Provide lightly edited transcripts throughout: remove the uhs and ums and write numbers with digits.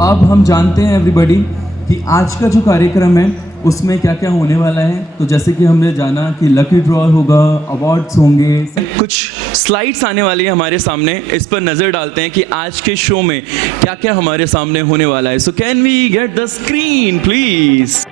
अब हम जानते हैं एवरीबॉडी कि आज का जो कार्यक्रम है उसमें क्या क्या होने वाला है। तो जैसे कि हमने जाना कि लकी ड्रॉ होगा, अवार्ड्स होंगे, कुछ स्लाइड्स आने वाली है हमारे सामने, इस पर नज़र डालते हैं कि आज के शो में क्या क्या हमारे सामने होने वाला है। So can we get the screen please.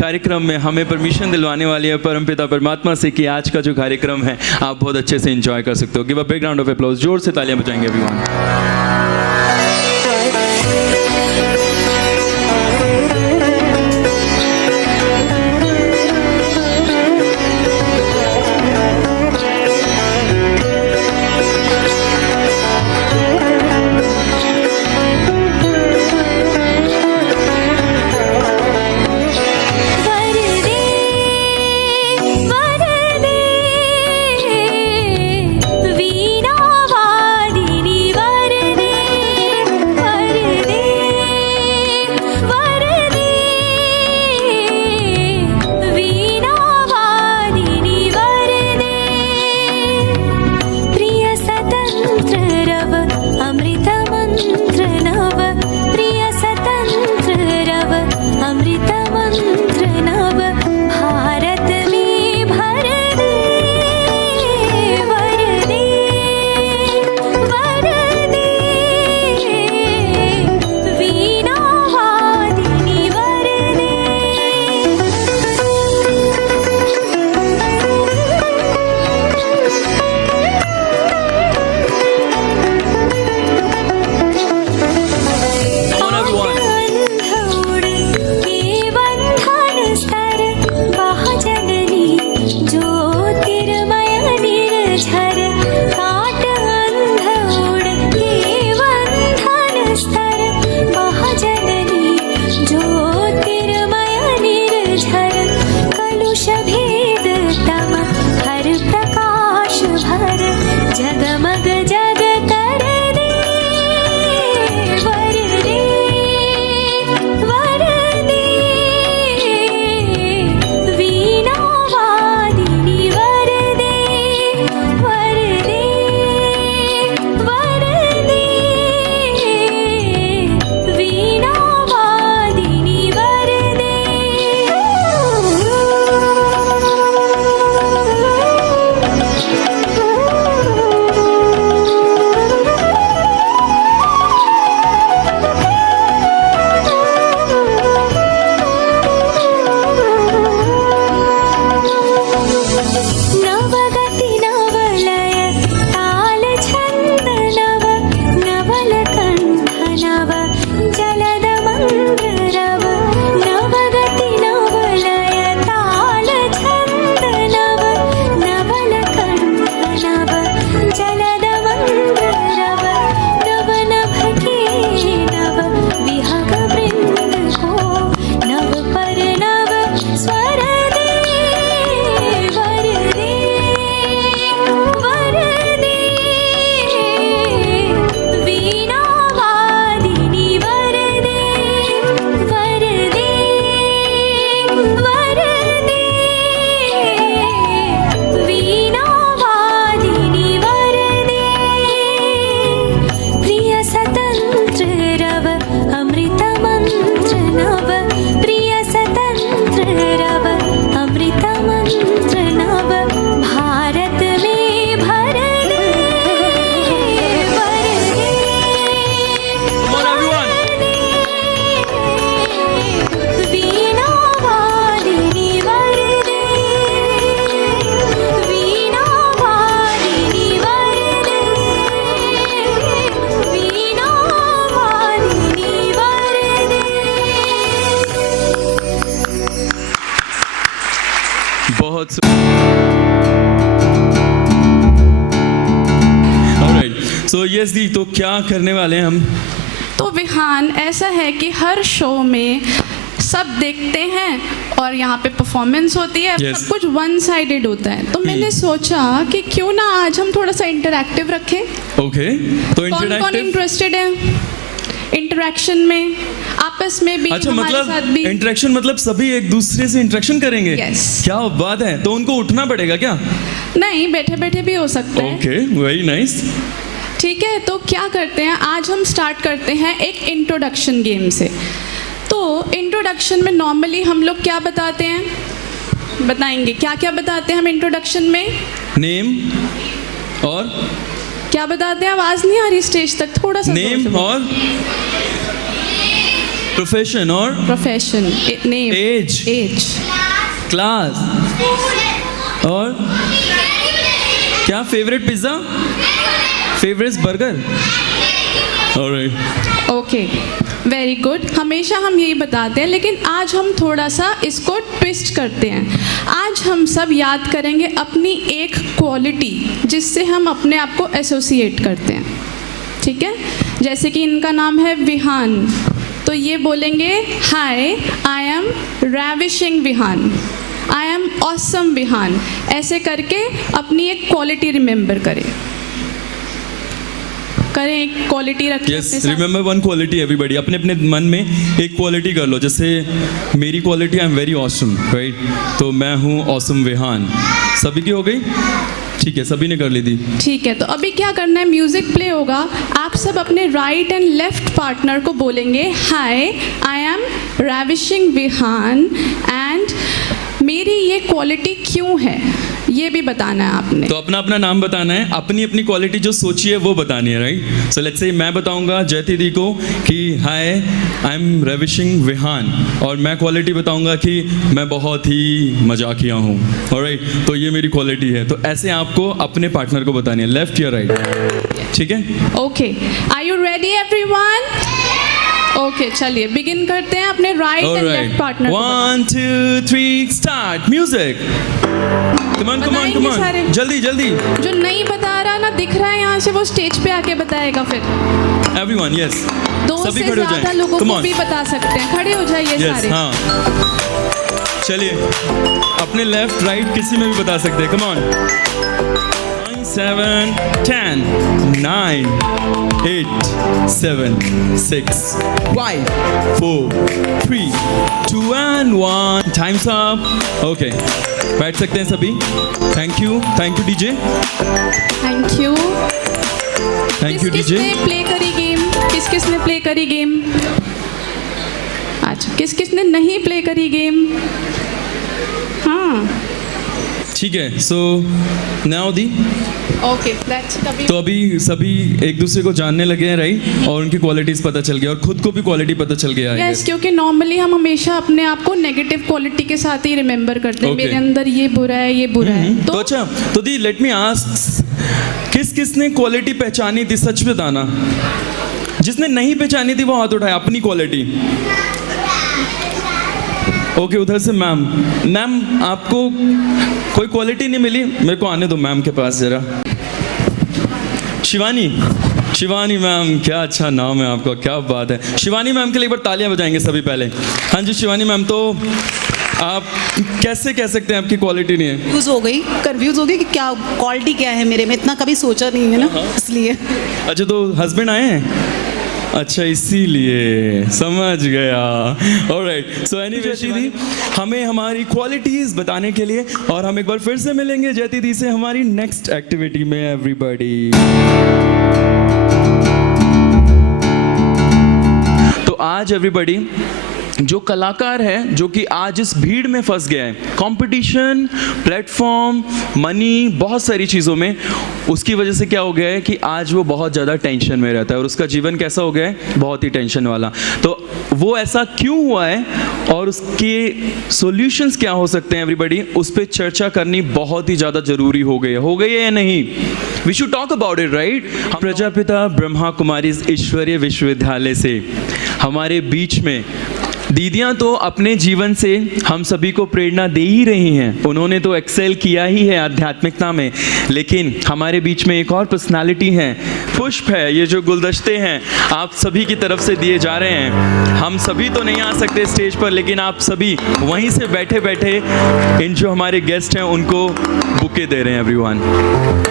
कार्यक्रम में हमें परमिशन दिलवाने वाली है परमपिता परमात्मा से कि आज का जो कार्यक्रम है आप बहुत अच्छे से एंजॉय कर सकते हो। Give a big round of applause, जोर से तालियां बजाएंगे एवरीवन। सो यस दी, तो क्या करने वाले हैं हम? तो विहान, ऐसा है कि हर शो में सब देखते हैं और यहाँ पे परफॉर्मेंस होती है, Yes. सब कुछ वन साइडेड होता है, तो मैंने सोचा कि क्यों ना आज हम थोड़ा सा इंटरैक्टिव रखें। ओके, तो कौन कौन इंटरैक्टिव। इंटरेस्टेड है इंटरेक्शन में, आपस में भी, अच्छा, हमारे साथ मतलब भी? इंटरेक्शन मतलब सभी एक दूसरे से इंटरेक्शन करेंगे? Yes. क्या बात है, तो उनको उठना पड़ेगा क्या? नहीं, बैठे बैठे भी हो सकता है। Okay, very nice. ठीक है, तो क्या करते हैं, आज हम स्टार्ट करते हैं एक इंट्रोडक्शन गेम से। तो इंट्रोडक्शन में नॉर्मली हम लोग क्या बताते हैं, बताएंगे क्या क्या बताते हैं हम इंट्रोडक्शन में? नेम और क्या बताते हैं? आवाज़ नहीं आ रही स्टेज तक, थोड़ा सा नेम और प्रोफेशन और प्रोफेशन, नेम, एज, क्लास और क्या, favourite pizza, favourite burger. Alright, okay, very good. हमेशा हम यही बताते हैं, लेकिन आज हम थोड़ा सा इसको ट्विस्ट करते हैं। आज हम सब याद करेंगे अपनी एक क्वालिटी जिससे हम अपने आप को एसोसिएट करते हैं, ठीक है? जैसे कि इनका नाम है विहान, तो ये बोलेंगे hi, I am ravishing Vihaan, I am awesome Vihaan. ऐसे करके अपनी एक क्वालिटी रिमेंबर करें, एक क्वालिटी रखें। Yes, remember one quality everybody. अपने अपने मन में एक क्वालिटी कर लो। जैसे मेरी quality, I am very awesome, right? तो मैं हूँ ऑसम विहान। सभी की हो गई? ठीक है, सभी ने कर ली थी। ठीक है, तो अभी क्या करना है, म्यूजिक प्ले होगा, आप सब अपने राइट एंड लेफ्ट पार्टनर को बोलेंगे hi, I am ravishing Vihaan and मेरी ये क्वालिटी क्यों है, ये भी बताना है आपने। तो अपना अपना नाम बताना है, अपनी अपनी क्वालिटी जो सोची है वो बतानी है, राइट? सो लेट्स से मैं बताऊंगा जयति दी को कि हाय, आई एम रविशिंग विहान, और मैं क्वालिटी बताऊंगा कि मैं बहुत ही मजाकिया हूँ, ऑलराइट? तो ये मेरी क्वालिटी है। तो ऐसे आपको अपने पार्टनर को बतानी है, लेफ्ट या राइट, ठीक है? Okay, are you ready everyone? Okay, चलिए बिगिन करते हैं अपने right and left partner. 1 2 3 start, music. Come on come on come on, जल्दी जल्दी। जो नहीं बता रहा ना, दिख रहा है यहाँ से, वो स्टेज पे आके बताएगा फिर। एवरीवन, यस, दो से ज्यादा लोगों को भी बता सकते हैं, खड़े हो जाइए सारे। हाँ, चलिए, अपने लेफ्ट राइट किसी में भी बता सकते हैं। Come on. 7 10 9 8 7 6 5 4 3 2 and 1, times up. Okay, बैठ सकते हैं सभी। Thank you DJ, thank you DJ. किसने प्ले करी गेम, किसने प्ले करी गेम? अच्छा, किसने नहीं प्ले करी गेम? हाँ, ठीक है, so now the. Okay, that's कभी। तो अभी सभी एक दूसरे को जानने लगे हैं, राइट? और उनकी क्वालिटीज पता चल गया और खुद को भी क्वालिटी पता चल गया है। यस, क्योंकि नॉर्मली हम हमेशा अपने आप को नेगेटिव क्वालिटी के साथ ही रिमेंबर करते हैं। मेरे अंदर ये बुरा है, ये बुरा है। तो अच्छा, तो दी लेट मी आस्क, किसने क्वालिटी पहचानी थी? सच बताना। जिसने नहीं पहचानी थी वो हाथ उठाए, अपनी क्वालिटी। ओके, उधर से मैम। मैम, आपको कोई क्वालिटी नहीं मिली? मेरे को आने दो मैम के पास जरा। शिवानी मैम, क्या अच्छा नाम है आपका, क्या बात है। शिवानी मैम के लिए एक बार तालियां बजाएंगे सभी पहले। हाँ जी शिवानी मैम, तो आप कैसे कह सकते हैं आपकी क्वालिटी नहीं है? कंफ्यूज हो गई कि क्या क्वालिटी क्या है मेरे में, इतना कभी सोचा नहीं है ना, इसलिए। अच्छा, तो हस्बैंड आए हैं? अच्छा, इसीलिए समझ गया। ऑलराइट, सो एनीवे दी, हमें हमारी क्वालिटीज बताने के लिए, और हम एक बार फिर से मिलेंगे जयति दी से हमारी नेक्स्ट एक्टिविटी में एवरीबॉडी। तो आज एवरीबॉडी जो कलाकार है, जो कि आज इस भीड़ में फंस गया है, कंपटीशन, प्लेटफॉर्म, मनी, बहुत सारी चीज़ों में, उसकी वजह से क्या हो गया है कि आज वो बहुत ज़्यादा टेंशन में रहता है और उसका जीवन कैसा हो गया है, बहुत ही टेंशन वाला। तो वो ऐसा क्यों हुआ है और उसके सॉल्यूशंस क्या हो सकते हैं एवरीबॉडी, उस पर चर्चा करनी बहुत ही ज़्यादा ज़रूरी हो गई है या नहीं? We should talk about it, right? Prajapita Brahma Kumari ईश्वरीय विश्वविद्यालय से हमारे बीच में दीदियाँ तो अपने जीवन से हम सभी को प्रेरणा दे ही रही हैं। उन्होंने तो एक्सेल किया ही है आध्यात्मिकता में, लेकिन हमारे बीच में एक और पर्सनालिटी है, पुष्प है। ये जो गुलदस्ते हैं आप सभी की तरफ से दिए जा रहे हैं। हम सभी तो नहीं आ सकते स्टेज पर, लेकिन आप सभी वहीं से बैठे बैठे इन जो हमारे गेस्ट हैं उनको बुके दे रहे हैं एवरीवन।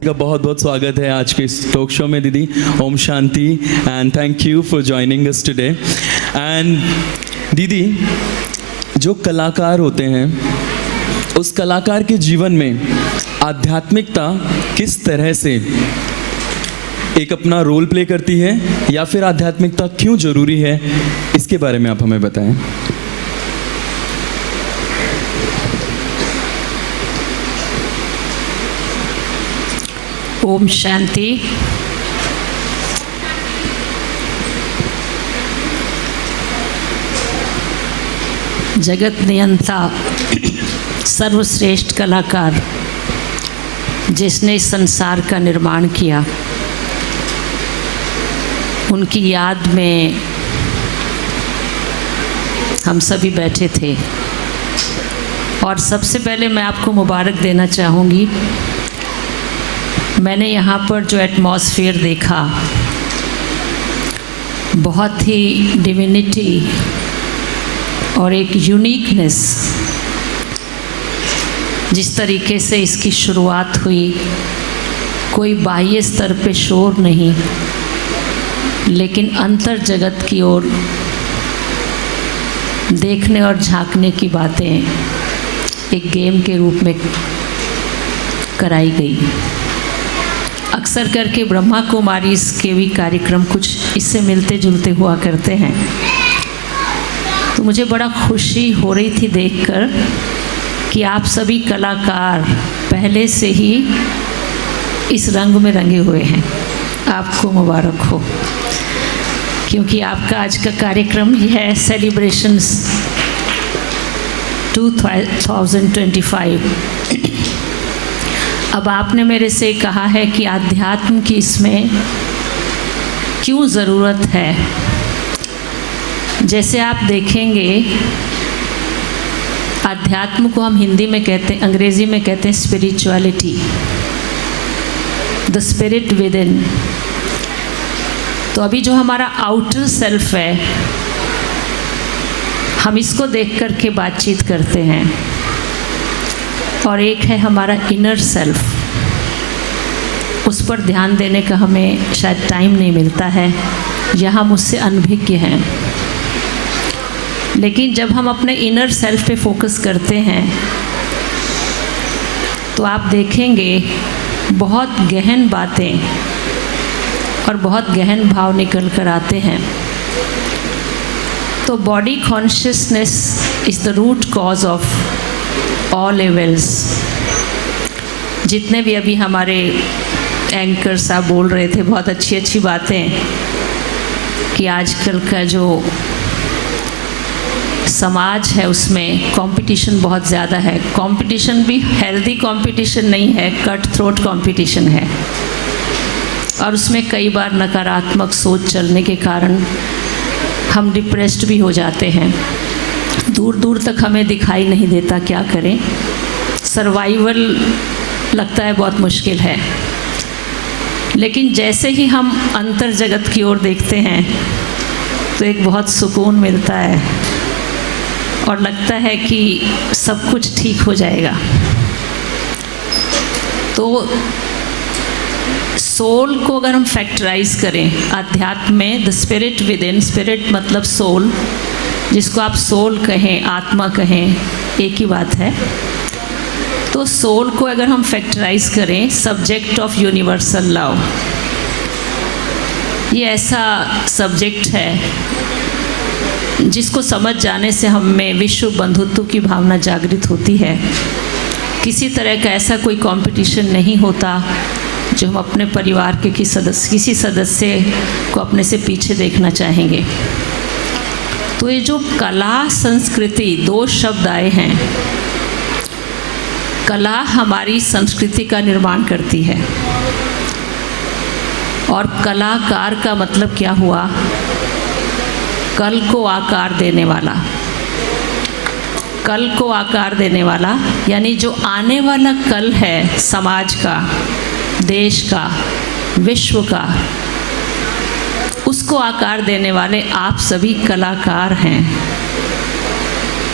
का बहुत बहुत स्वागत है आज के इस टॉक शो में दीदी। ओम शांति and thank you for joining us today. And दीदी, जो कलाकार होते हैं उस कलाकार के जीवन में आध्यात्मिकता किस तरह से एक अपना रोल प्ले करती है, या फिर आध्यात्मिकता क्यों जरूरी है, इसके बारे में आप हमें बताएं। ओम शांति। जगत नियंता सर्वश्रेष्ठ कलाकार जिसने इस संसार का निर्माण किया, उनकी याद में हम सभी बैठे थे। और सबसे पहले मैं आपको मुबारक देना चाहूँगी। मैंने यहाँ पर जो एटमॉस्फेयर देखा, बहुत ही डिविनिटी और एक यूनिकनेस, जिस तरीके से इसकी शुरुआत हुई, कोई बाह्य स्तर पे शोर नहीं, लेकिन अंतर जगत की ओर देखने और झांकने की बातें एक गेम के रूप में कराई गई। अक्सर करके ब्रह्मा कुमारी के भी कार्यक्रम कुछ इससे मिलते जुलते हुआ करते हैं, तो मुझे बड़ा खुशी हो रही थी देखकर कि आप सभी कलाकार पहले से ही इस रंग में रंगे हुए हैं। आपको मुबारक हो, क्योंकि आपका आज का कार्यक्रम यह है सेलिब्रेशंस 2025। अब आपने मेरे से कहा है कि आध्यात्म की इसमें क्यों ज़रूरत है। जैसे आप देखेंगे, आध्यात्म को हम हिंदी में कहते हैं, अंग्रेज़ी में कहते हैं spirituality, the spirit with in. तो अभी जो हमारा आउटर सेल्फ है, हम इसको देख कर के बातचीत करते हैं, और एक है हमारा इनर सेल्फ। उस पर ध्यान देने का हमें शायद टाइम नहीं मिलता है, या हम उससे अनभिज्ञ हैं। लेकिन जब हम अपने इनर सेल्फ पे फोकस करते हैं, तो आप देखेंगे बहुत गहन बातें और बहुत गहन भाव निकल कर आते हैं। तो body consciousness is the root cause of all levels. जितने भी अभी हमारे एंकर साहब बोल रहे थे, बहुत अच्छी अच्छी बातें, कि आजकल का जो समाज है उसमें कंपटीशन बहुत ज़्यादा है। कंपटीशन भी हेल्दी कंपटीशन नहीं है, कट थ्रोट कंपटीशन है, और उसमें कई बार नकारात्मक सोच चलने के कारण हम डिप्रेस्ड भी हो जाते हैं। दूर दूर तक हमें दिखाई नहीं देता, क्या करें, सर्वाइवल लगता है बहुत मुश्किल है। लेकिन जैसे ही हम अंतर जगत की ओर देखते हैं तो एक बहुत सुकून मिलता है और लगता है कि सब कुछ ठीक हो जाएगा। तो सोल को अगर हम फैक्टराइज करें अध्यात्म में, the spirit with in, spirit मतलब सोल, जिसको आप सोल कहें, आत्मा कहें, एक ही बात है। तो सोल को अगर हम फैक्टराइज करें, सब्जेक्ट ऑफ यूनिवर्सल लव, ये ऐसा सब्जेक्ट है जिसको समझ जाने से हम में विश्व बंधुत्व की भावना जागृत होती है। किसी तरह का ऐसा कोई कंपटीशन नहीं होता जो हम अपने परिवार के किसी सदस्य को अपने से पीछे देखना चाहेंगे। तो ये जो कला संस्कृति, दो शब्द आए हैं, कला हमारी संस्कृति का निर्माण करती है और कलाकार का मतलब क्या हुआ? कल को आकार देने वाला। कल को आकार देने वाला यानी जो आने वाला कल है समाज का, देश का, विश्व का, उसको आकार देने वाले आप सभी कलाकार हैं।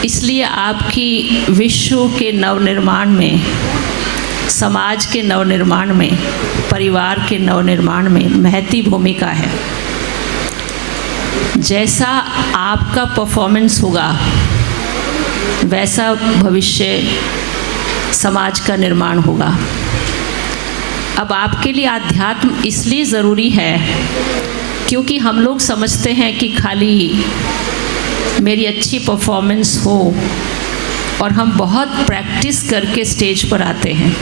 इसलिए आपकी विश्व के नवनिर्माण में, समाज के नवनिर्माण में, परिवार के नवनिर्माण में महती भूमिका है। जैसा आपका परफॉर्मेंस होगा वैसा भविष्य समाज का निर्माण होगा। अब आपके लिए आध्यात्म इसलिए ज़रूरी है क्योंकि हम लोग समझते हैं कि खाली मेरी अच्छी परफॉर्मेंस हो और हम बहुत प्रैक्टिस करके स्टेज पर आते हैं।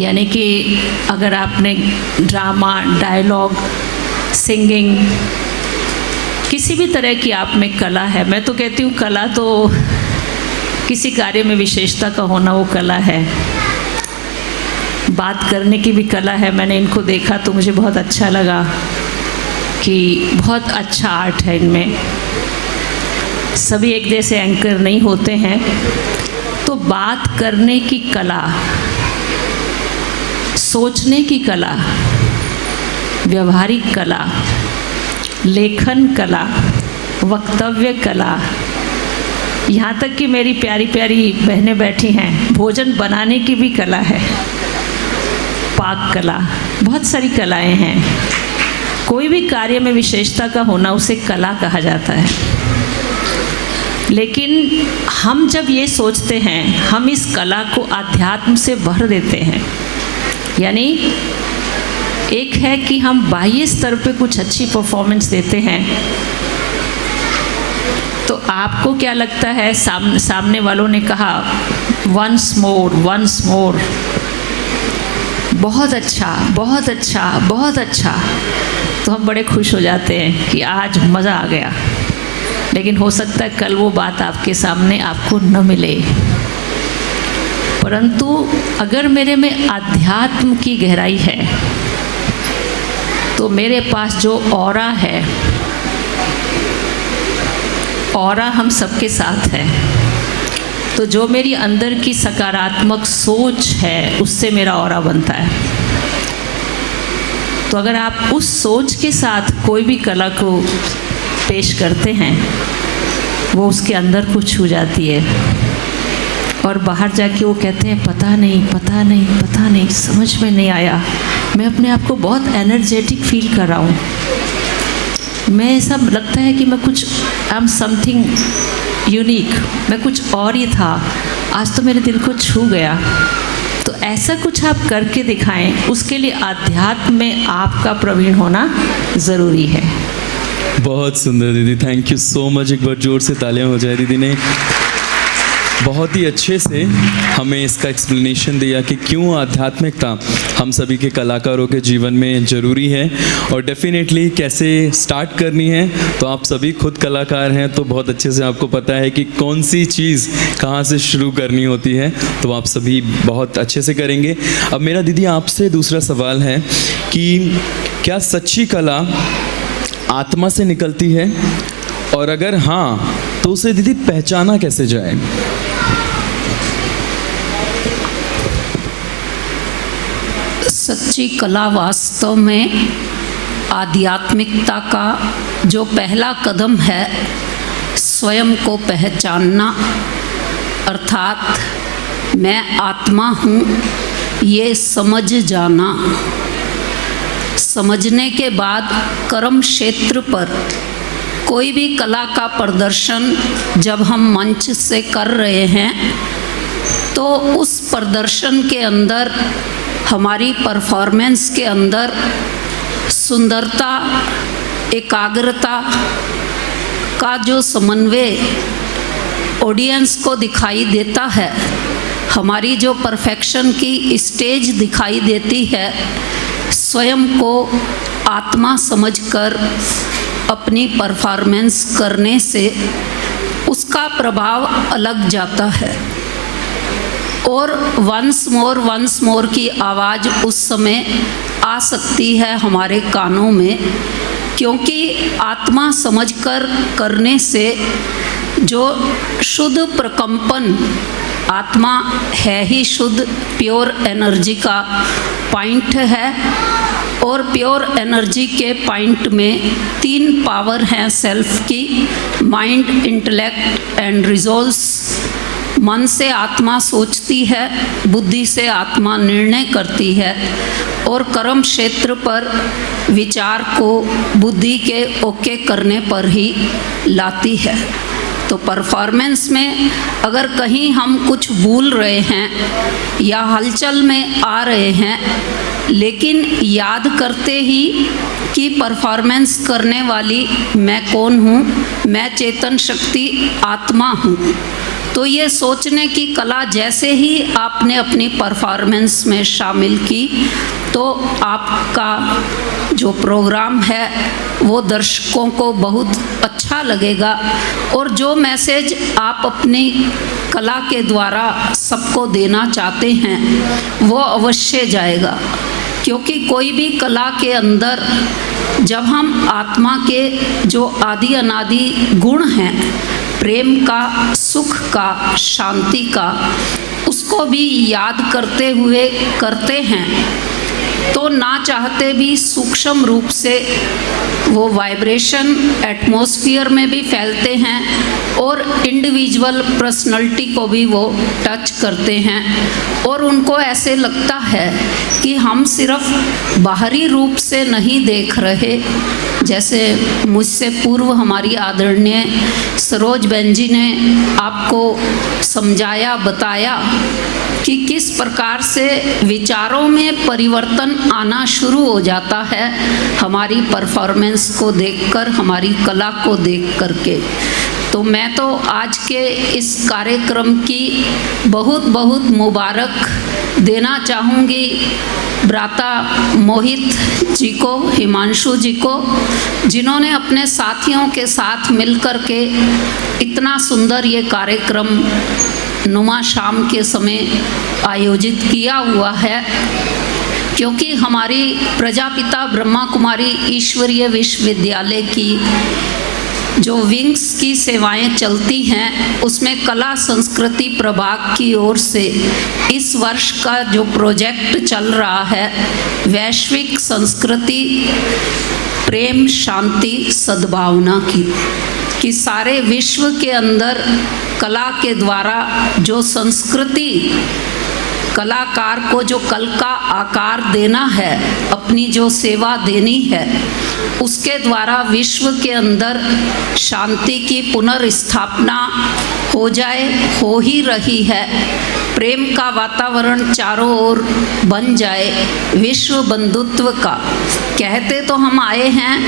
यानी कि अगर आपने ड्रामा, डायलॉग, सिंगिंग, किसी भी तरह की आप में कला है, मैं तो कहती हूँ कला तो किसी कार्य में विशेषता का होना वो कला है। बात करने की भी कला है। मैंने इनको देखा तो मुझे बहुत अच्छा लगा कि बहुत अच्छा आर्ट है इनमें। सभी एक जैसे एंकर नहीं होते हैं। तो बात करने की कला, सोचने की कला, व्यवहारिक कला, लेखन कला, वक्तव्य कला, यहाँ तक कि मेरी प्यारी प्यारी बहनें बैठी हैं, भोजन बनाने की भी कला है, पाक कला, बहुत सारी कलाएं हैं। कोई भी कार्य में विशेषता का होना उसे कला कहा जाता है। लेकिन हम जब ये सोचते हैं, हम इस कला को आध्यात्म से भर देते हैं। यानी एक है कि हम बाह्य स्तर पे कुछ अच्छी परफॉर्मेंस देते हैं तो आपको क्या लगता है, सामने वालों ने कहा वंस मोर, वंस मोर, बहुत अच्छा, बहुत अच्छा, बहुत अच्छा, तो हम बड़े खुश हो जाते हैं कि आज मज़ा आ गया। लेकिन हो सकता है कल वो बात आपके सामने आपको न मिले। परंतु अगर मेरे में आध्यात्म की गहराई है तो मेरे पास जो ऑरा है, ऑरा हम सबके साथ है, तो जो मेरी अंदर की सकारात्मक सोच है उससे मेरा ऑरा बनता है। तो अगर आप उस सोच के साथ कोई भी कला को पेश करते हैं वो उसके अंदर को छू जाती है और बाहर जाके वो कहते हैं पता नहीं, पता नहीं, पता नहीं, समझ में नहीं आया, मैं अपने आप को बहुत एनर्जेटिक फील कर रहा हूँ, मैं ऐसा लगता है कि मैं कुछ, आई एम समथिंग यूनिक, मैं कुछ और ही था, आज तो मेरे दिल को छू गया। तो ऐसा कुछ आप करके दिखाएं, उसके लिए आध्यात्म में आपका प्रवीण होना ज़रूरी है। बहुत सुंदर दीदी, थैंक यू सो मच। एक बार जोर से तालियां हो जाए। दीदी ने बहुत ही अच्छे से हमें इसका एक्सप्लेनेशन दिया कि क्यों आध्यात्मिकता हम सभी के कलाकारों के जीवन में ज़रूरी है और डेफिनेटली कैसे स्टार्ट करनी है। तो आप सभी खुद कलाकार हैं तो बहुत अच्छे से आपको पता है कि कौन सी चीज़ कहाँ से शुरू करनी होती है, तो आप सभी बहुत अच्छे से करेंगे। अब मेरा दीदी आपसे दूसरा सवाल है कि क्या सच्ची कला आत्मा से निकलती है, और अगर हाँ तो उसे दीदी पहचाना कैसे जाए? सच्ची कला वास्तव में आध्यात्मिकता का जो पहला कदम है, स्वयं को पहचानना, अर्थात मैं आत्मा हूँ, ये समझ जाना। समझने के बाद कर्म क्षेत्र पर कोई भी कला का प्रदर्शन जब हम मंच से कर रहे हैं तो उस प्रदर्शन के अंदर, हमारी परफॉर्मेंस के अंदर सुंदरता, एकाग्रता का जो समन्वय ऑडियंस को दिखाई देता है, हमारी जो परफेक्शन की स्टेज दिखाई देती है, स्वयं को आत्मा समझकर अपनी परफॉर्मेंस करने से उसका प्रभाव अलग जाता है। और वंस मोर की आवाज़ उस समय आ सकती है हमारे कानों में, क्योंकि आत्मा समझकर करने से जो शुद्ध प्रकंपन, आत्मा है ही शुद्ध प्योर एनर्जी का पॉइंट है, और प्योर एनर्जी के पॉइंट में 3 पावर हैं सेल्फ की, माइंड, इंटेलेक्ट एंड रिजोल्व्स। मन से आत्मा सोचती है, बुद्धि से आत्मा निर्णय करती है, और कर्म क्षेत्र पर विचार को बुद्धि के ओके करने पर ही लाती है। तो परफॉर्मेंस में अगर कहीं हम कुछ भूल रहे हैं या हलचल में आ रहे हैं, लेकिन याद करते ही कि परफॉर्मेंस करने वाली मैं कौन हूँ, मैं चेतन शक्ति आत्मा हूँ, तो ये सोचने की कला जैसे ही आपने अपनी परफॉर्मेंस में शामिल की, तो आपका जो प्रोग्राम है वो दर्शकों को बहुत अच्छा लगेगा, और जो मैसेज आप अपनी कला के द्वारा सबको देना चाहते हैं वो अवश्य जाएगा। क्योंकि कोई भी कला के अंदर जब हम आत्मा के जो आदि अनादि गुण हैं, प्रेम का, सुख का, शांति का, उसको भी याद करते हुए करते हैं, तो ना चाहते भी सूक्ष्म रूप से वो वाइब्रेशन एटमॉस्फेयर में भी फैलते हैं और इंडिविजुअल पर्सनालिटी को भी वो टच करते हैं, और उनको ऐसे लगता है कि हम सिर्फ बाहरी रूप से नहीं देख रहे। जैसे मुझसे पूर्व हमारी आदरणीय सरोज बहन जी ने आपको समझाया, बताया कि किस प्रकार से विचारों में परिवर्तन आना शुरू हो जाता है हमारी परफॉर्मेंस को देखकर, हमारी कला को देख करके। तो मैं तो आज के इस कार्यक्रम की बहुत बहुत मुबारक देना चाहूँगी भ्राता मोहित जी को, हिमांशु जी को, जिन्होंने अपने साथियों के साथ मिलकर के इतना सुंदर ये कार्यक्रम नुमा शाम के समय आयोजित किया हुआ है। क्योंकि हमारी प्रजापिता ब्रह्मा कुमारी ईश्वरीय विश्वविद्यालय की जो विंग्स की सेवाएं चलती हैं, उसमें कला संस्कृति प्रभाग की ओर से इस वर्ष का जो प्रोजेक्ट चल रहा है, वैश्विक संस्कृति प्रेम शांति सद्भावना की, कि सारे विश्व के अंदर कला के द्वारा जो संस्कृति, कलाकार को जो कल का आकार देना है, अपनी जो सेवा देनी है, उसके द्वारा विश्व के अंदर शांति की पुनर्स्थापना हो जाए, हो ही रही है। प्रेम का वातावरण चारों ओर बन जाए, विश्व बंधुत्व का। कहते तो हम आए हैं,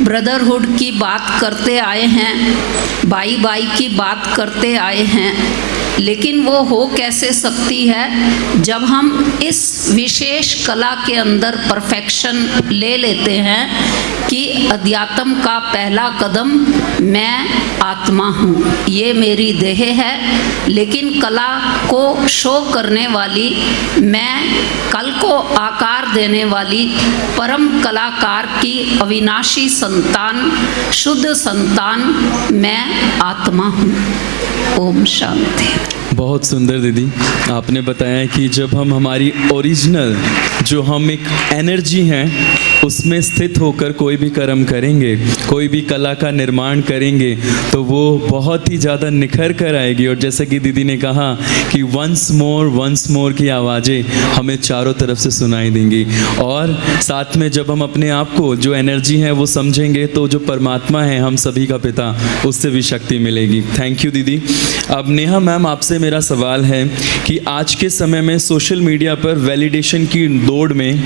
ब्रदरहुड की बात करते आए हैं, भाई भाई की बात करते आए हैं, लेकिन वो हो कैसे सकती है जब हम इस विशेष कला के अंदर परफेक्शन ले लेते हैं कि अध्यात्म का पहला कदम मैं आत्मा हूँ, ये मेरी देह है, लेकिन कला को शो करने वाली, मैं कल को आकार देने वाली परम कलाकार की अविनाशी संतान, शुद्ध संतान मैं आत्मा हूँ। ओम शांति। बहुत सुंदर दीदी, आपने बताया कि जब हम हमारी ओरिजिनल जो हम एक एनर्जी हैं उसमें स्थित होकर कोई भी कर्म करेंगे, कोई भी कला का निर्माण करेंगे तो वो बहुत ही ज़्यादा निखर कर आएगी। और जैसा कि दीदी ने कहा कि वंस मोर की आवाज़ें हमें चारों तरफ से सुनाई देंगी। और साथ में जब हम अपने आप को जो एनर्जी है वो समझेंगे तो जो परमात्मा है हम सभी का पिता, उससे भी शक्ति मिलेगी। थैंक यू दीदी। अब नेहा मैम, आपसे मेरा सवाल है कि आज के समय में सोशल मीडिया पर वैलिडेशन की दौड़ में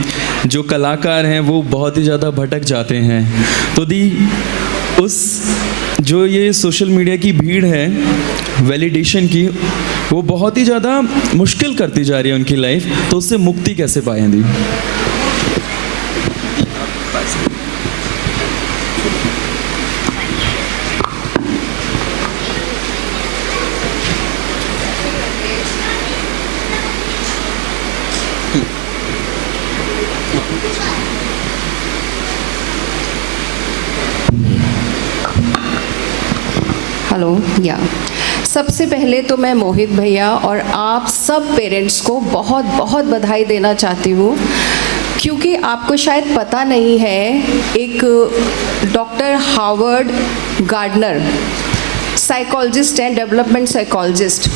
जो कलाकार हैं वो बहुत ही ज़्यादा भटक जाते हैं, तो दी उस जो ये सोशल मीडिया की भीड़ है वैलिडेशन की, वो बहुत ही ज़्यादा मुश्किल करती जा रही है उनकी लाइफ, तो उससे मुक्ति कैसे पाएं दी? हेलो सबसे पहले तो मैं मोहित भैया और आप सब पेरेंट्स को बहुत बहुत बधाई देना चाहती हूँ, क्योंकि आपको शायद पता नहीं है, एक doctor Harvard gardener psychologist and development psychologist,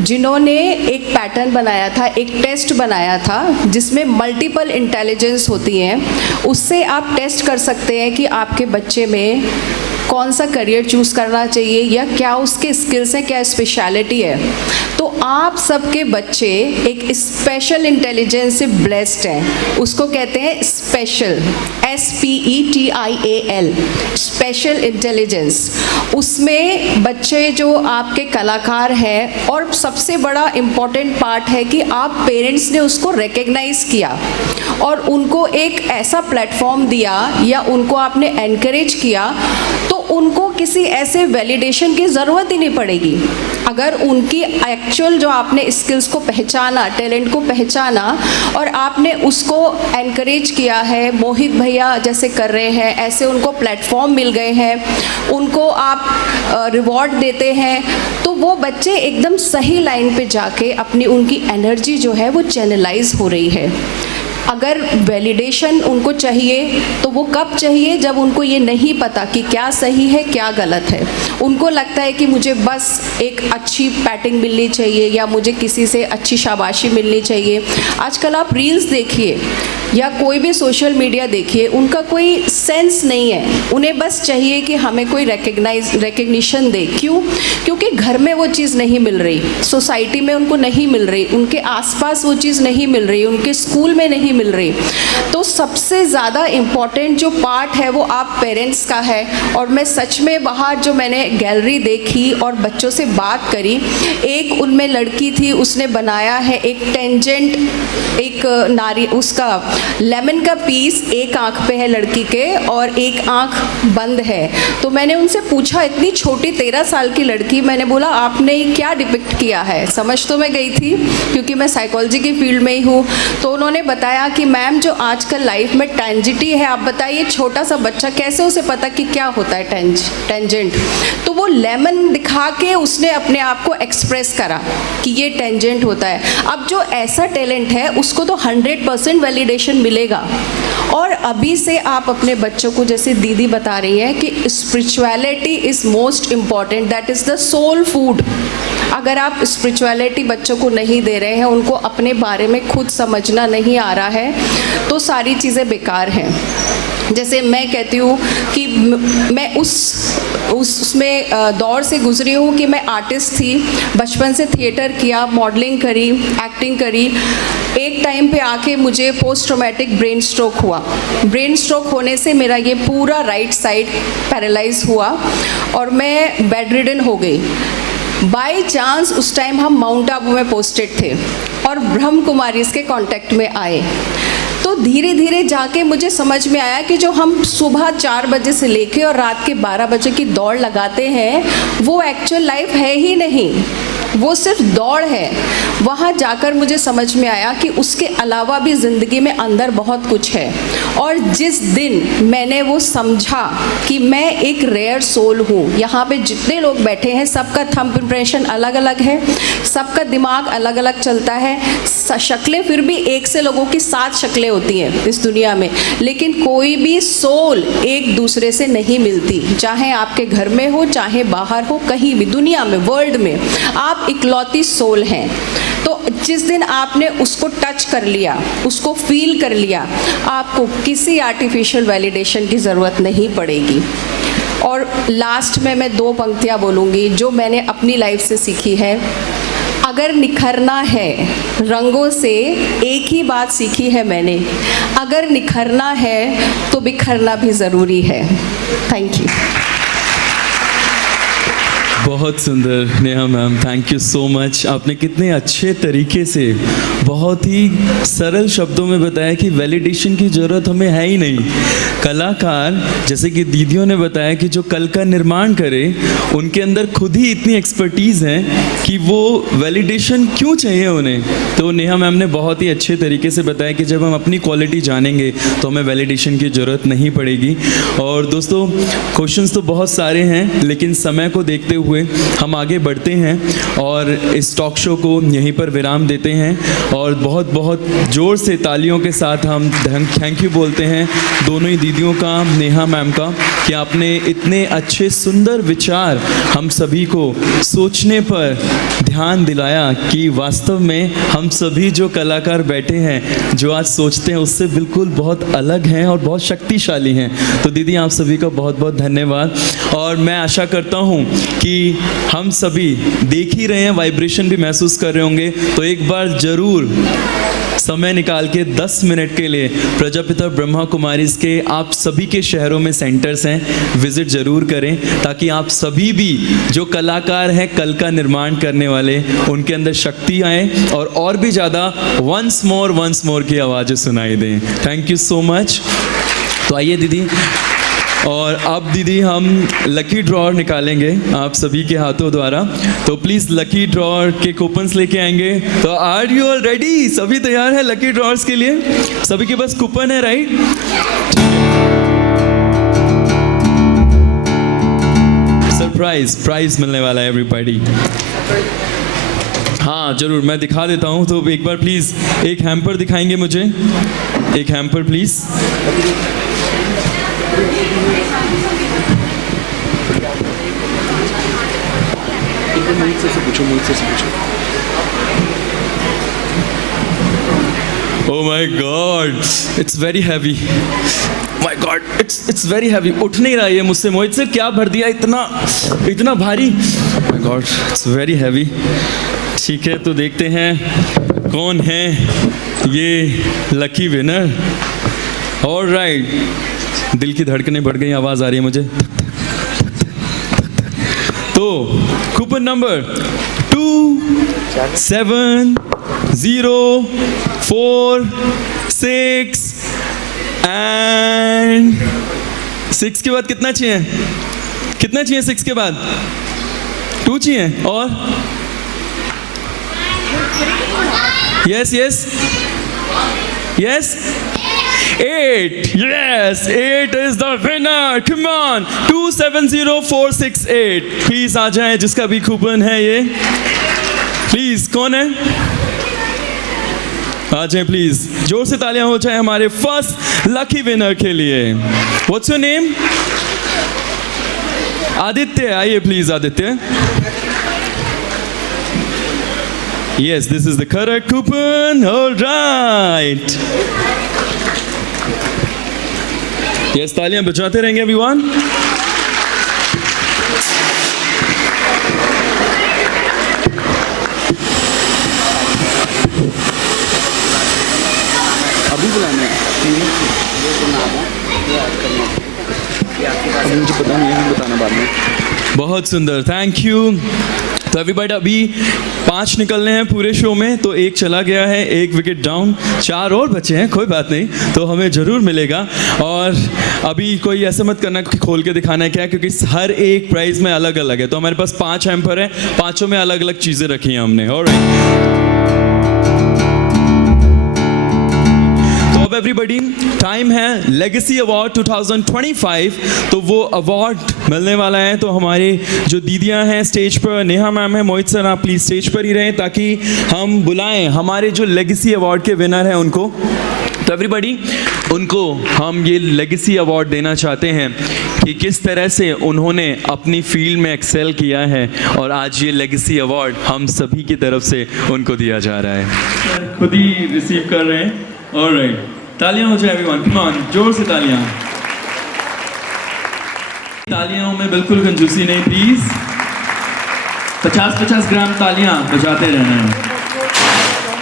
जिन्होंने एक पैटर्न बनाया था, एक टेस्ट बनाया था जिसमें मल्टीपल इंटेलिजेंस होती हैं। उससे आप टेस्ट कर सकते हैं कि आपके बच्चे में कौन सा करियर चूज़ करना चाहिए या क्या उसके स्किल्स हैं, क्या स्पेशलिटी है। तो आप सबके बच्चे एक स्पेशल इंटेलिजेंस से ब्लेस्ड हैं, उसको कहते हैं स्पेशल, SPETIAL, स्पेशल इंटेलिजेंस। उसमें बच्चे जो आपके कलाकार हैं, और सबसे बड़ा इम्पॉर्टेंट पार्ट है कि आप पेरेंट्स ने उसको रिकग्नाइज़ किया और उनको एक ऐसा प्लेटफॉर्म दिया या उनको आपने एनकरेज किया, तो उनको किसी ऐसे वैलिडेशन की ज़रूरत ही नहीं पड़ेगी। अगर उनकी एक्चुअल जो आपने स्किल्स को पहचाना, टैलेंट को पहचाना और आपने उसको एनकरेज किया है, मोहित भैया जैसे कर रहे हैं, ऐसे उनको प्लेटफॉर्म मिल गए हैं, उनको आप रिवॉर्ड देते हैं, तो वो बच्चे एकदम सही लाइन पे जाके अपनी उनकी एनर्जी जो है वो चैनलाइज हो रही है। अगर वैलिडेशन उनको चाहिए तो वो कब चाहिए? जब उनको ये नहीं पता कि क्या सही है क्या गलत है। उनको लगता है कि मुझे बस एक अच्छी पैटिंग मिलनी चाहिए या मुझे किसी से अच्छी शाबाशी मिलनी चाहिए। आजकल आप रील्स देखिए या कोई भी सोशल मीडिया देखिए, उनका कोई सेंस नहीं है, उन्हें बस चाहिए कि हमें कोई रिकग्निशन दे। क्यों? क्योंकि घर में वो चीज़ नहीं मिल रही, सोसाइटी में उनको नहीं मिल रही, उनके आसपास वो चीज़ नहीं मिल रही, उनके स्कूल में नहीं मिल रही। तो सबसे ज़्यादा इम्पॉर्टेंट जो पार्ट है वो आप पेरेंट्स का है। और मैं सच में बाहर जो मैंने गैलरी देखी और बच्चों से बात करी, एक उनमें लड़की थी, उसने बनाया है एक टेंजेंट, एक नारी, उसका लेमन का पीस एक आँख पे है लड़की के और एक आँख बंद है। तो मैंने उनसे पूछा, इतनी छोटी 13 साल की लड़की, मैंने बोला आपने क्या डिपिक्ट किया है? समझ तो मैं गई थी क्योंकि मैं साइकोलॉजी की फील्ड में ही हूँ। तो उन्होंने बताया कि मैम जो आजकल लाइफ में टेंजिटी है, आप बताइए छोटा सा बच्चा कैसे उसे पता कि क्या होता है टेंजेंट। तो वो लेमन दिखा के उसने अपने आप को एक्सप्रेस करा कि ये टेंजेंट होता है। अब जो ऐसा टैलेंट है उसको तो 100% वैलिडेशन मिलेगा। और अभी से आप अपने बच्चों को, जैसे दीदी बता रही है कि spirituality is most important, that is the soul food. अगर आप स्पिरिचुअलिटी बच्चों को नहीं दे रहे हैं, उनको अपने बारे में खुद समझना नहीं आ रहा है, तो सारी चीज़ें बेकार हैं। जैसे मैं कहती हूँ कि मैं उसमें दौर से गुजरी हूँ कि मैं आर्टिस्ट थी, बचपन से थिएटर किया, मॉडलिंग करी, एक्टिंग करी। एक टाइम पे आके मुझे पोस्ट ट्रॉमेटिक ब्रेन स्ट्रोक हुआ। ब्रेन स्ट्रोक होने से मेरा ये पूरा राइट साइड पैरालाइज हुआ और मैं बेड रिडन हो गई। बाय चांस उस टाइम हम माउंट आबू में पोस्टेड थे और ब्रह्म कुमारीज़ के कांटेक्ट में आए। तो धीरे धीरे जाके मुझे समझ में आया कि जो हम सुबह 4 बजे से लेके और रात के 12 बजे की दौड़ लगाते हैं वो एक्चुअल लाइफ है ही नहीं। वो सिर्फ दौड़ है, वहाँ जाकर मुझे समझ में आया कि उसके अलावा भी ज़िंदगी में अंदर बहुत कुछ है। और जिस दिन मैंने वो समझा कि मैं एक रेयर सोल हूँ, यहाँ पे जितने लोग बैठे हैं सबका थंब इम्प्रेशन अलग अलग है, सबका दिमाग अलग अलग चलता है, शक्लें फिर भी एक से लोगों की 7 शक्लें होती हैं इस दुनिया में, लेकिन कोई भी सोल एक दूसरे से नहीं मिलती, चाहे आपके घर में हो चाहे बाहर हो, कहीं भी दुनिया में, वर्ल्ड में आप इकलौती सोल हैं। तो जिस दिन आपने उसको टच कर लिया, उसको फील कर लिया, आपको किसी आर्टिफिशियल वैलिडेशन की ज़रूरत नहीं पड़ेगी। और लास्ट में मैं 2 पंक्तियाँ बोलूँगी जो मैंने अपनी लाइफ से सीखी है। अगर निखरना है रंगों से, एक ही बात सीखी है मैंने, अगर निखरना है तो बिखरना भी ज़रूरी है। Thank you. बहुत सुंदर Neha ma'am, thank you so much. आपने कितने अच्छे तरीके से बहुत ही सरल शब्दों में बताया कि वैलिडेशन की ज़रूरत हमें है ही नहीं। कलाकार, जैसे कि दीदियों ने बताया कि जो कल का निर्माण करे, उनके अंदर खुद ही इतनी एक्सपर्टीज़ है कि वो वैलिडेशन क्यों चाहिए उन्हें। तो नेहा मैम ने बहुत ही अच्छे तरीके से बताया कि जब हम अपनी क्वालिटी जानेंगे तो हमें वैलिडेशन की ज़रूरत नहीं पड़ेगी। और दोस्तों, क्वेश्चंस तो बहुत सारे हैं, लेकिन समय को देखते हुए हम आगे बढ़ते हैं और इस टॉक शो को यहीं पर विराम देते हैं। और बहुत बहुत ज़ोर से तालियों के साथ हम थैंक यू बोलते हैं दोनों ही दीदियों का, नेहा मैम का, कि आपने इतने अच्छे सुंदर विचार हम सभी को सोचने पर ध्यान दिलाया कि वास्तव में हम सभी जो कलाकार बैठे हैं, जो आज सोचते हैं, उससे बिल्कुल बहुत अलग हैं और बहुत शक्तिशाली हैं। तो दीदी, आप सभी का बहुत बहुत धन्यवाद। और मैं आशा करता हूँ कि हम सभी देख ही रहे हैं, वाइब्रेशन भी महसूस कर रहे होंगे। तो एक बार ज़रूर समय निकाल के 10 मिनट के लिए प्रजापिता ब्रह्मा कुमारीज़ के आप सभी के शहरों में सेंटर्स हैं, विज़िट ज़रूर करें, ताकि आप सभी भी जो कलाकार हैं, कल का निर्माण करने वाले, उनके अंदर शक्ति आए और भी ज़्यादा वंस मोर की आवाज़ें सुनाई दें। Thank you so much. तो आइए दीदी, और अब दीदी हम लकी ड्रॉ निकालेंगे आप सभी के हाथों द्वारा। तो प्लीज़ लकी ड्रॉ के कूपन्स लेके आएंगे। तो आर यू ऑल रेडी? सभी तैयार है लकी ड्रॉर्स के लिए? सभी के पास कूपन है, राइट? प्राइज मिलने वाला है एवरीबॉडी। हाँ जरूर, मैं दिखा देता हूँ। तो एक बार प्लीज़ एक हैम्पर दिखाएंगे मुझे, एक hamper please. Oh my God, it's very heavy. My God, it's very heavy. उठ नहीं रहा है मुझसे। मोहित सर, क्या भर दिया इतना भारी? My God, it's very heavy. ठीक है, तो देखते हैं कौन है ये लकी विनर। All right, दिल की धड़कनें बढ़ गई, आवाज़ आ रही है मुझे। तो कूपन नंबर 2704 एंड 6 के बाद कितना चाहिए? 6 के बाद 2 चाहिए। और yes 8. Yes, 8 is the winner. Come on, 270468. Please आ जाए जिसका भी कूपन है ये। प्लीज, कौन है? आ जाए प्लीज, जोर से तालियां हो जाए हमारे फर्स्ट लकी विनर के लिए। What's your name? आदित्य, आइए please Aditya. Yes, this is the correct coupon. All right. Yes, तालियां बजाते रहेंगे everyone. अभी बुलाना है? अभी मुझे पता नहीं है, बताना बाद में। बहुत सुंदर, थैंक यू। तो एवरीबॉडी अभी 5 निकलने हैं पूरे शो में, तो 1 चला गया है, 1 विकेट डाउन, 4 और बचे हैं, कोई बात नहीं, तो हमें ज़रूर मिलेगा। और अभी कोई ऐसा मत करना कि खोल के दिखाना है क्या, क्योंकि हर एक प्राइज़ में अलग अलग है। तो हमारे पास 5 हैम्पर है, 5 में अलग अलग चीज़ें रखी हैं हमने। ऑलराइट, एवरीबॉडी टाइम है लेगेसी अवार्ड 2025। तो वो अवार्ड मिलने वाला है। तो हमारे जो दीदियां हैं स्टेज पर, नेहा मैम है, मोहित सर, आप प्लीज़ स्टेज पर ही रहें ताकि हम बुलाएं हमारे जो लेगेसी अवार्ड के विनर हैं उनको। तो एवरीबॉडी उनको हम ये लेगेसी अवार्ड देना चाहते हैं कि किस तरह से उन्होंने अपनी फील्ड में एक्सेल किया है, और आज ये लेगेसी अवार्ड हम सभी की तरफ से उनको दिया जा रहा है। खुद ही रिसीव कर रहे हैं। ऑलराइट, तालियां हो जाए एवरीवन, कम ऑन, जोर से तालियां। तालियों में बिल्कुल कंजूसी नहीं प्लीज। 50-50 ग्राम तालियां बजाते रहना है।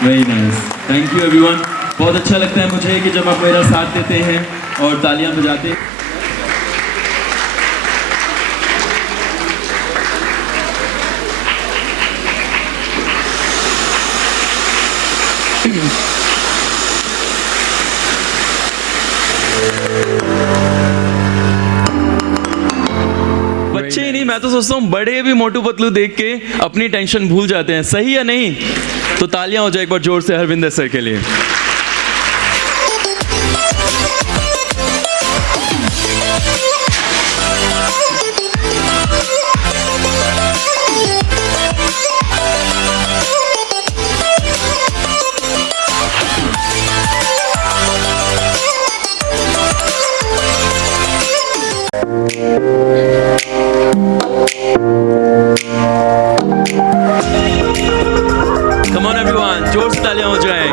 Very nice, thank you everyone. बहुत अच्छा लगता है मुझे कि जब आप मेरा साथ देते हैं और तालियां बजाते हैं। बच्चे ही नहीं, मैं तो सोचता हूँ बड़े भी मोटू पतलू देख के अपनी टेंशन भूल जाते हैं, सही या नहीं? तो तालियां हो जाए एक बार जोर से हरविंदर सर के लिए। Come on everyone, जोर से तालियां हो जाए।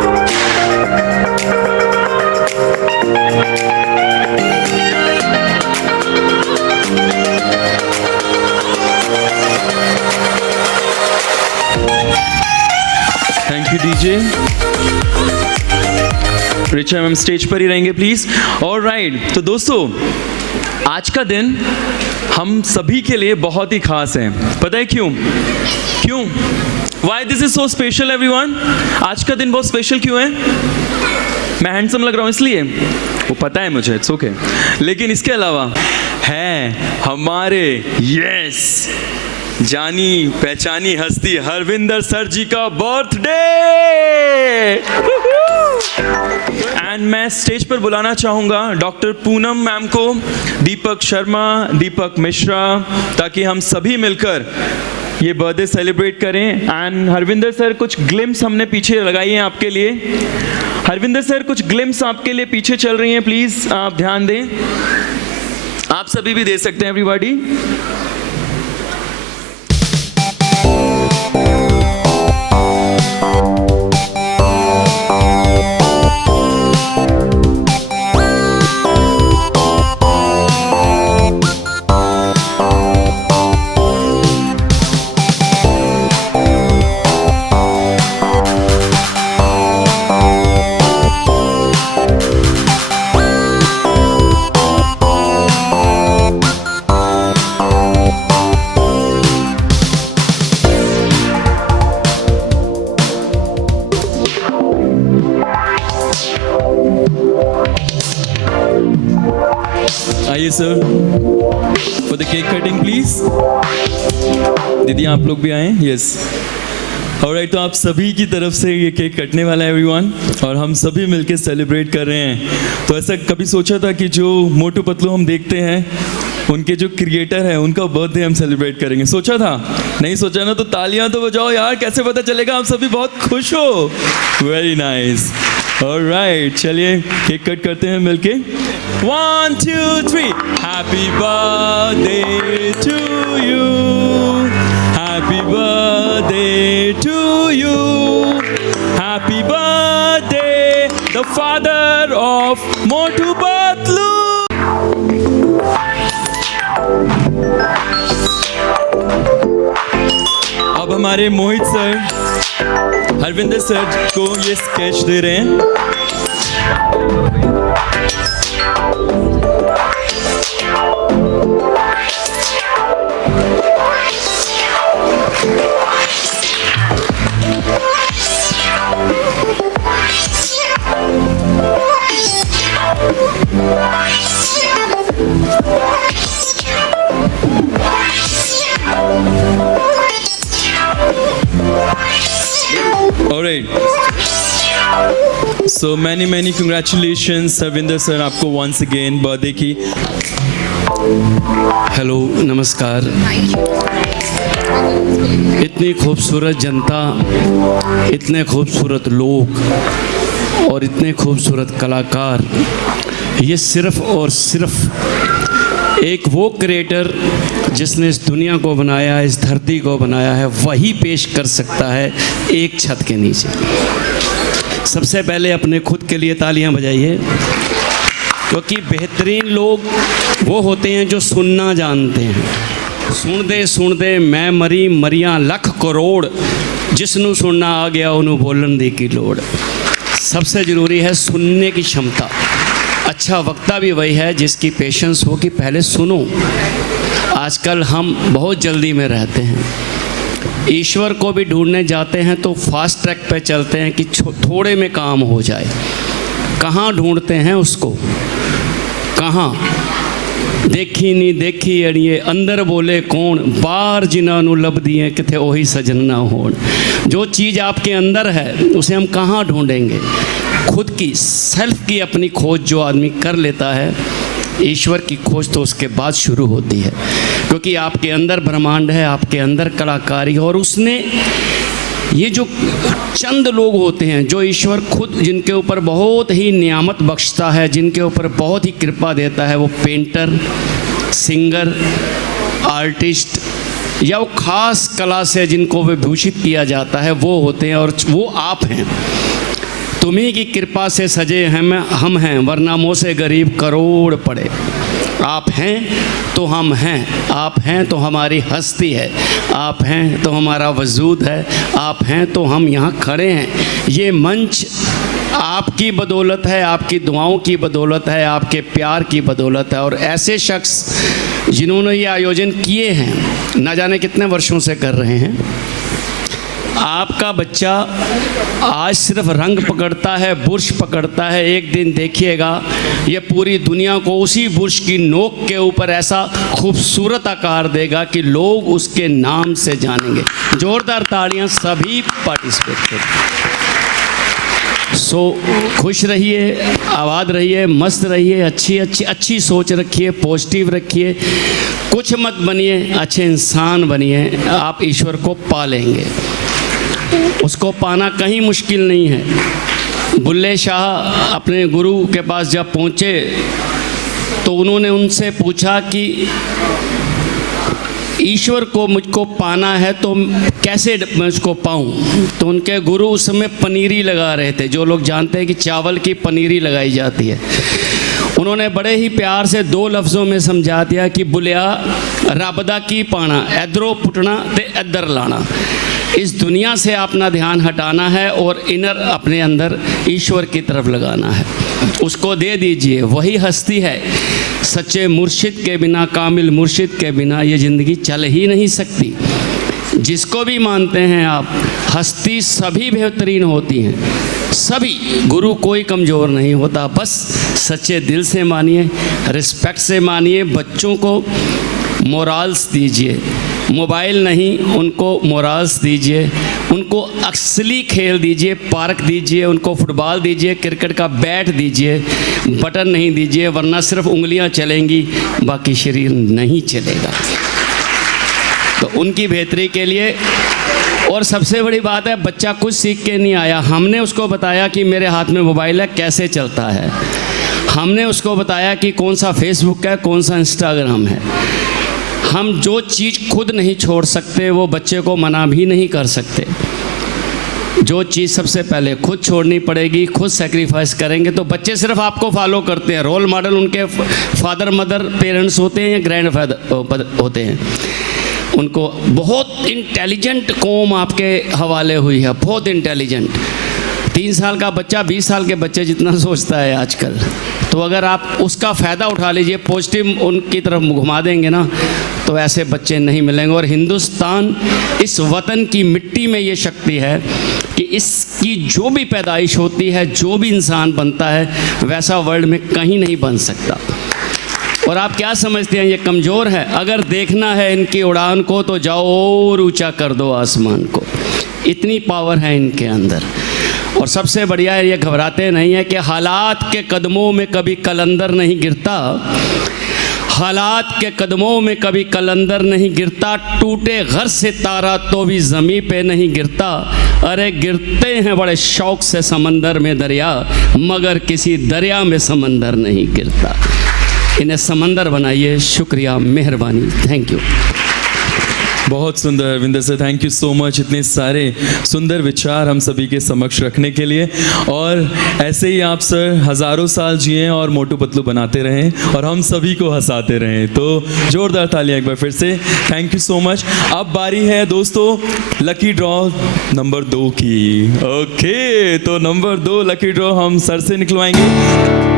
Thank you DJ. Richa ma'am stage पर ही रहेंगे प्लीज। ऑलराइट, तो दोस्तों आज का दिन हम सभी के लिए बहुत ही खास है। पता है क्यों? क्यों? Why this is so special everyone? आज का दिन बहुत स्पेशल क्यों है? मैं हैंडसम लग रहा हूँ इसलिए? वो पता है मुझे, इट्स ओके। लेकिन इसके अलावा है हमारे यस जानी पहचानी हस्ती हरविंदर सर जी का बर्थडे। एंड मैं स्टेज पर बुलाना चाहूँगा डॉक्टर पूनम मैम को, दीपक शर्मा, दीपक मिश्रा, ताकि हम सभी मिलकर ये बर्थडे सेलिब्रेट करें। एंड हरविंदर सर कुछ ग्लिम्स हमने पीछे लगाई हैं आपके लिए। हरविंदर सर कुछ ग्लिम्स आपके लिए पीछे चल रही हैं, प्लीज़ आप ध्यान दें। आप सभी भी दे सकते हैं एवरीबॉडी। आइए sir for the cake cutting please. दीदी आप लोग भी आए। यस, ऑलराइट, तो आप सभी की तरफ से ये केक कटने वाला है एवरीवन, और हम सभी मिलके सेलिब्रेट कर रहे हैं। तो ऐसा कभी सोचा था कि जो मोटू पतलू हम देखते हैं उनके जो क्रिएटर हैं उनका बर्थडे हम सेलिब्रेट करेंगे? सोचा था? नहीं सोचा ना? तो तालियां तो बजाओ यार, कैसे पता चलेगा आप सभी बहुत खुश हो। Very nice. ऑलराइट, चलिए केक कट करते हैं मिलके। 1 2 3 happy birthday to you, happy birthday to you, happy birthday the father of Motu Patlu. अब हमारे मोहित सर हरविंदर सर को ये स्केच दे रहे हैं। Alright. So many congratulations Sarvinder sir आपको once again बर्थडे की. हेलो, नमस्कार. इतनी खूबसूरत जनता, इतने खूबसूरत लोग और इतने खूबसूरत कलाकार, ये सिर्फ और सिर्फ एक वो क्रिएटर जिसने इस दुनिया को बनाया, इस धरती को बनाया है, वही पेश कर सकता है एक छत के नीचे. सबसे पहले अपने खुद के लिए तालियां बजाइए, क्योंकि बेहतरीन लोग वो होते हैं जो सुनना जानते हैं. सुनते सुनते मैं मरी मरियां लख करोड़, जिसनों सुनना आ गया उन्हों बोलन दी की लोड़. सबसे ज़रूरी है सुनने की क्षमता. अच्छा वक्ता भी वही है जिसकी पेशेंस हो कि पहले सुनो. आजकल हम बहुत जल्दी में रहते हैं. ईश्वर को भी ढूंढने जाते हैं तो फास्ट ट्रैक पे चलते हैं कि थोड़े में काम हो जाए. कहाँ ढूंढते हैं उसको? कहाँ? देखी नहीं देखी अड़िए अंदर बोले कौन, बाहर जिन्होंने लभदी है किथे वही सजन ना होन. जो चीज़ आपके अंदर है उसे हम कहाँ ढूंढेंगे? खुद की सेल्फ की अपनी खोज जो आदमी कर लेता है, ईश्वर की खोज तो उसके बाद शुरू होती है. क्योंकि आपके अंदर ब्रह्मांड है, आपके अंदर कलाकारी, और उसने ये जो चंद लोग होते हैं जो ईश्वर खुद जिनके ऊपर बहुत ही नियामत बख्शता है, जिनके ऊपर बहुत ही कृपा देता है, वो पेंटर, सिंगर, आर्टिस्ट या वो खास कला से जिनको विभूषित किया जाता है, वो होते हैं. और वो आप हैं. तुम्ही की कृपा से सजे हम हैं, वरना मुँह से गरीब करोड़ पड़े. आप हैं तो हम हैं, आप हैं तो हमारी हस्ती है, आप हैं तो हमारा वजूद है, आप हैं तो हम यहाँ खड़े हैं. ये मंच आपकी बदौलत है, आपकी दुआओं की बदौलत है, आपके प्यार की बदौलत है. और ऐसे शख्स जिन्होंने ये आयोजन किए हैं, ना जाने कितने वर्षों से कर रहे हैं. आपका बच्चा आज सिर्फ रंग पकड़ता है, बुर्श पकड़ता है. एक दिन देखिएगा ये पूरी दुनिया को उसी बुर्श की नोक के ऊपर ऐसा खूबसूरत आकार देगा कि लोग उसके नाम से जानेंगे. जोरदार तालियां सभी पार्टिसिपेट करें. सो खुश रहिए, आबाद रहिए, मस्त रहिए, अच्छी सोच रखिए, पॉजिटिव रखिए. कुछ मत बनिए, अच्छे इंसान बनिए. आप ईश्वर को पा लेंगे. उसको पाना कहीं मुश्किल नहीं है. बुल्ले शाह अपने गुरु के पास जब पहुँचे तो उन्होंने उनसे पूछा कि ईश्वर को मुझको पाना है तो कैसे मैं उसको पाऊँ. तो उनके गुरु उस समय पनीरी लगा रहे थे. जो लोग जानते हैं कि चावल की पनीरी लगाई जाती है. उन्होंने बड़े ही प्यार से 2 लफ्ज़ों में समझा दिया कि बुलिया रब दा की पाना, इधरों पुटना ते इधर लाना. इस दुनिया से अपना ध्यान हटाना है और इनर अपने अंदर ईश्वर की तरफ लगाना है. उसको दे दीजिए, वही हस्ती है. सच्चे मुर्शिद के बिना, कामिल मुर्शिद के बिना ये ज़िंदगी चल ही नहीं सकती. जिसको भी मानते हैं आप, हस्ती सभी बेहतरीन होती हैं, सभी. गुरु कोई कमज़ोर नहीं होता. बस सच्चे दिल से मानिए, रिस्पेक्ट से मानिए. बच्चों को मोरल्स दीजिए, मोबाइल नहीं, उनको मोरल्स दीजिए. उनको असली खेल दीजिए, पार्क दीजिए, उनको फुटबॉल दीजिए, क्रिकेट का बैट दीजिए, बटन नहीं दीजिए. वरना सिर्फ उंगलियां चलेंगी, बाकी शरीर नहीं चलेगा. तो उनकी बेहतरी के लिए. और सबसे बड़ी बात है, बच्चा कुछ सीख के नहीं आया. हमने उसको बताया कि मेरे हाथ में मोबाइल है, कैसे चलता है. हमने उसको बताया कि कौन सा फेसबुक है, कौन सा इंस्टाग्राम है. हम जो चीज़ खुद नहीं छोड़ सकते वो बच्चे को मना भी नहीं कर सकते. जो चीज़ सबसे पहले खुद छोड़नी पड़ेगी, खुद सेक्रीफाइस करेंगे तो बच्चे सिर्फ आपको फॉलो करते हैं. रोल मॉडल उनके फादर मदर पेरेंट्स होते हैं या ग्रैंड फादर होते हैं. उनको बहुत इंटेलिजेंट कौम आपके हवाले हुई है, बहुत इंटेलिजेंट. 3 साल का बच्चा 20 साल के बच्चे जितना सोचता है आजकल. तो अगर आप उसका फ़ायदा उठा लीजिए, पॉजिटिव उनकी तरफ घुमा देंगे ना, तो ऐसे बच्चे नहीं मिलेंगे. और हिंदुस्तान, इस वतन की मिट्टी में ये शक्ति है कि इसकी जो भी पैदाइश होती है, जो भी इंसान बनता है, वैसा वर्ल्ड में कहीं नहीं बन सकता. और आप क्या समझते हैं ये कमज़ोर है? अगर देखना है इनकी उड़ान को तो जाओ और ऊंचा कर दो आसमान को। इतनी पावर है इनके अंदर। और सबसे बढ़िया ये घबराते नहीं है कि हालात के कदमों में कभी कलंदर नहीं गिरता, हालात के कदमों में कभी कलंदर नहीं गिरता, टूटे घर से तारा तो भी ज़मीं पे नहीं गिरता। अरे गिरते हैं बड़े शौक़ से समंदर में दरिया, मगर किसी दरिया में समंदर नहीं गिरता। इन्हें समंदर बनाइए। शुक्रिया, मेहरबानी, थैंक यू। बहुत सुंदर Ravinder sir, thank you so much इतने सारे सुंदर विचार हम सभी के समक्ष रखने के लिए। और ऐसे ही आप सर हज़ारों साल जिएं और मोटू पतलू बनाते रहें और हम सभी को हंसाते रहें। तो जोरदार तालियां एक बार फिर से, थैंक यू सो मच। अब बारी है दोस्तों लकी ड्रॉ नंबर 2 की। ओके, तो नंबर 2 लकी ड्रॉ हम सर से निकलवाएंगे।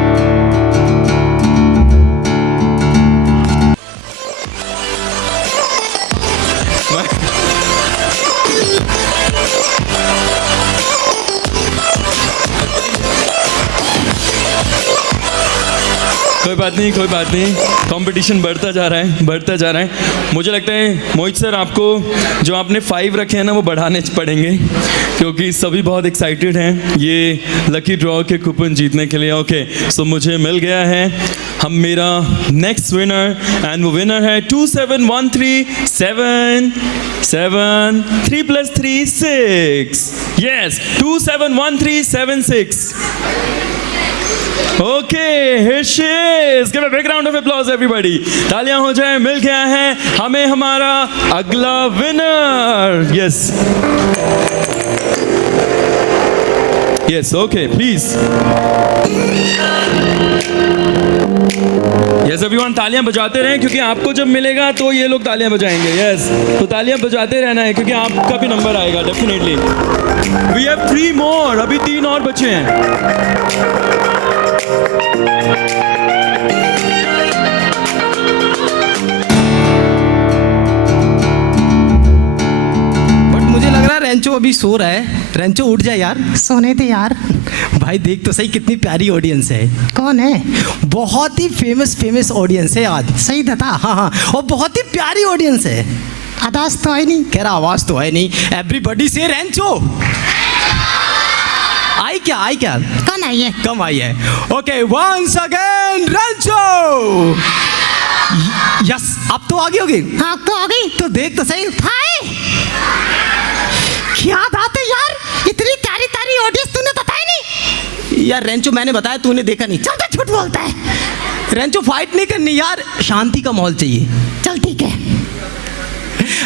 कोई बात नहीं, कंपटीशन बढ़ता जा रहा है। मुझे लगता है मोहित सर आपको जो आपने 5 रखे हैं ना वो बढ़ाने पड़ेंगे, क्योंकि सभी बहुत एक्साइटेड हैं ये लकी ड्रॉ के कूपन जीतने के लिए। ओके, सो मुझे मिल गया है हम मेरा नेक्स्ट विनर, एंड वो विनर है 27137 7 3 + 3 6। Yes, 27137 okay, here she is. Give a big round of applause everybody. तालियां हो जाए। मिल गया है हमें हमारा अगला winner. Yes, okay, please. Yes everyone, तालियां बजाते रहें, क्योंकि आपको जब मिलेगा तो ये लोग तालियां बजाएंगे। यस, तो तालियां बजाते रहना है, क्योंकि आपका भी नंबर आएगा डेफिनेटली। वी हैव 3 more, अभी 3 और बचे हैं। मुझे लग रहा है रेंचो अभी सो रहा है। रेंचो उठ जाए यार। सोने दे यार। भाई देख तो सही कितनी प्यारी ऑडियंस है। कौन है? बहुत ही फेमस ऑडियंस है आज। सही था। हाँ, और बहुत ही प्यारी ऑडियंस है। आवाज तो है नहीं, कह रहा आवाज तो है नहीं। एवरीबॉडी से रेंचो आई क्या? कौन आई है? कम आई है। Okay, once again Rancho. Yes, अब तो आ गई होगी। हाँ, तो आ गई। तो देख तो सही। हाय, क्या बात है यार, इतनी तारी ऑडियंस तूने बताया नहीं यार। रेंचो मैंने बताया, तूने देखा नहीं। चल, तो झूठ बोलता है। रेंचो फाइट नहीं करनी यार, शांति का माहौल चाहिए। चल ठीक है।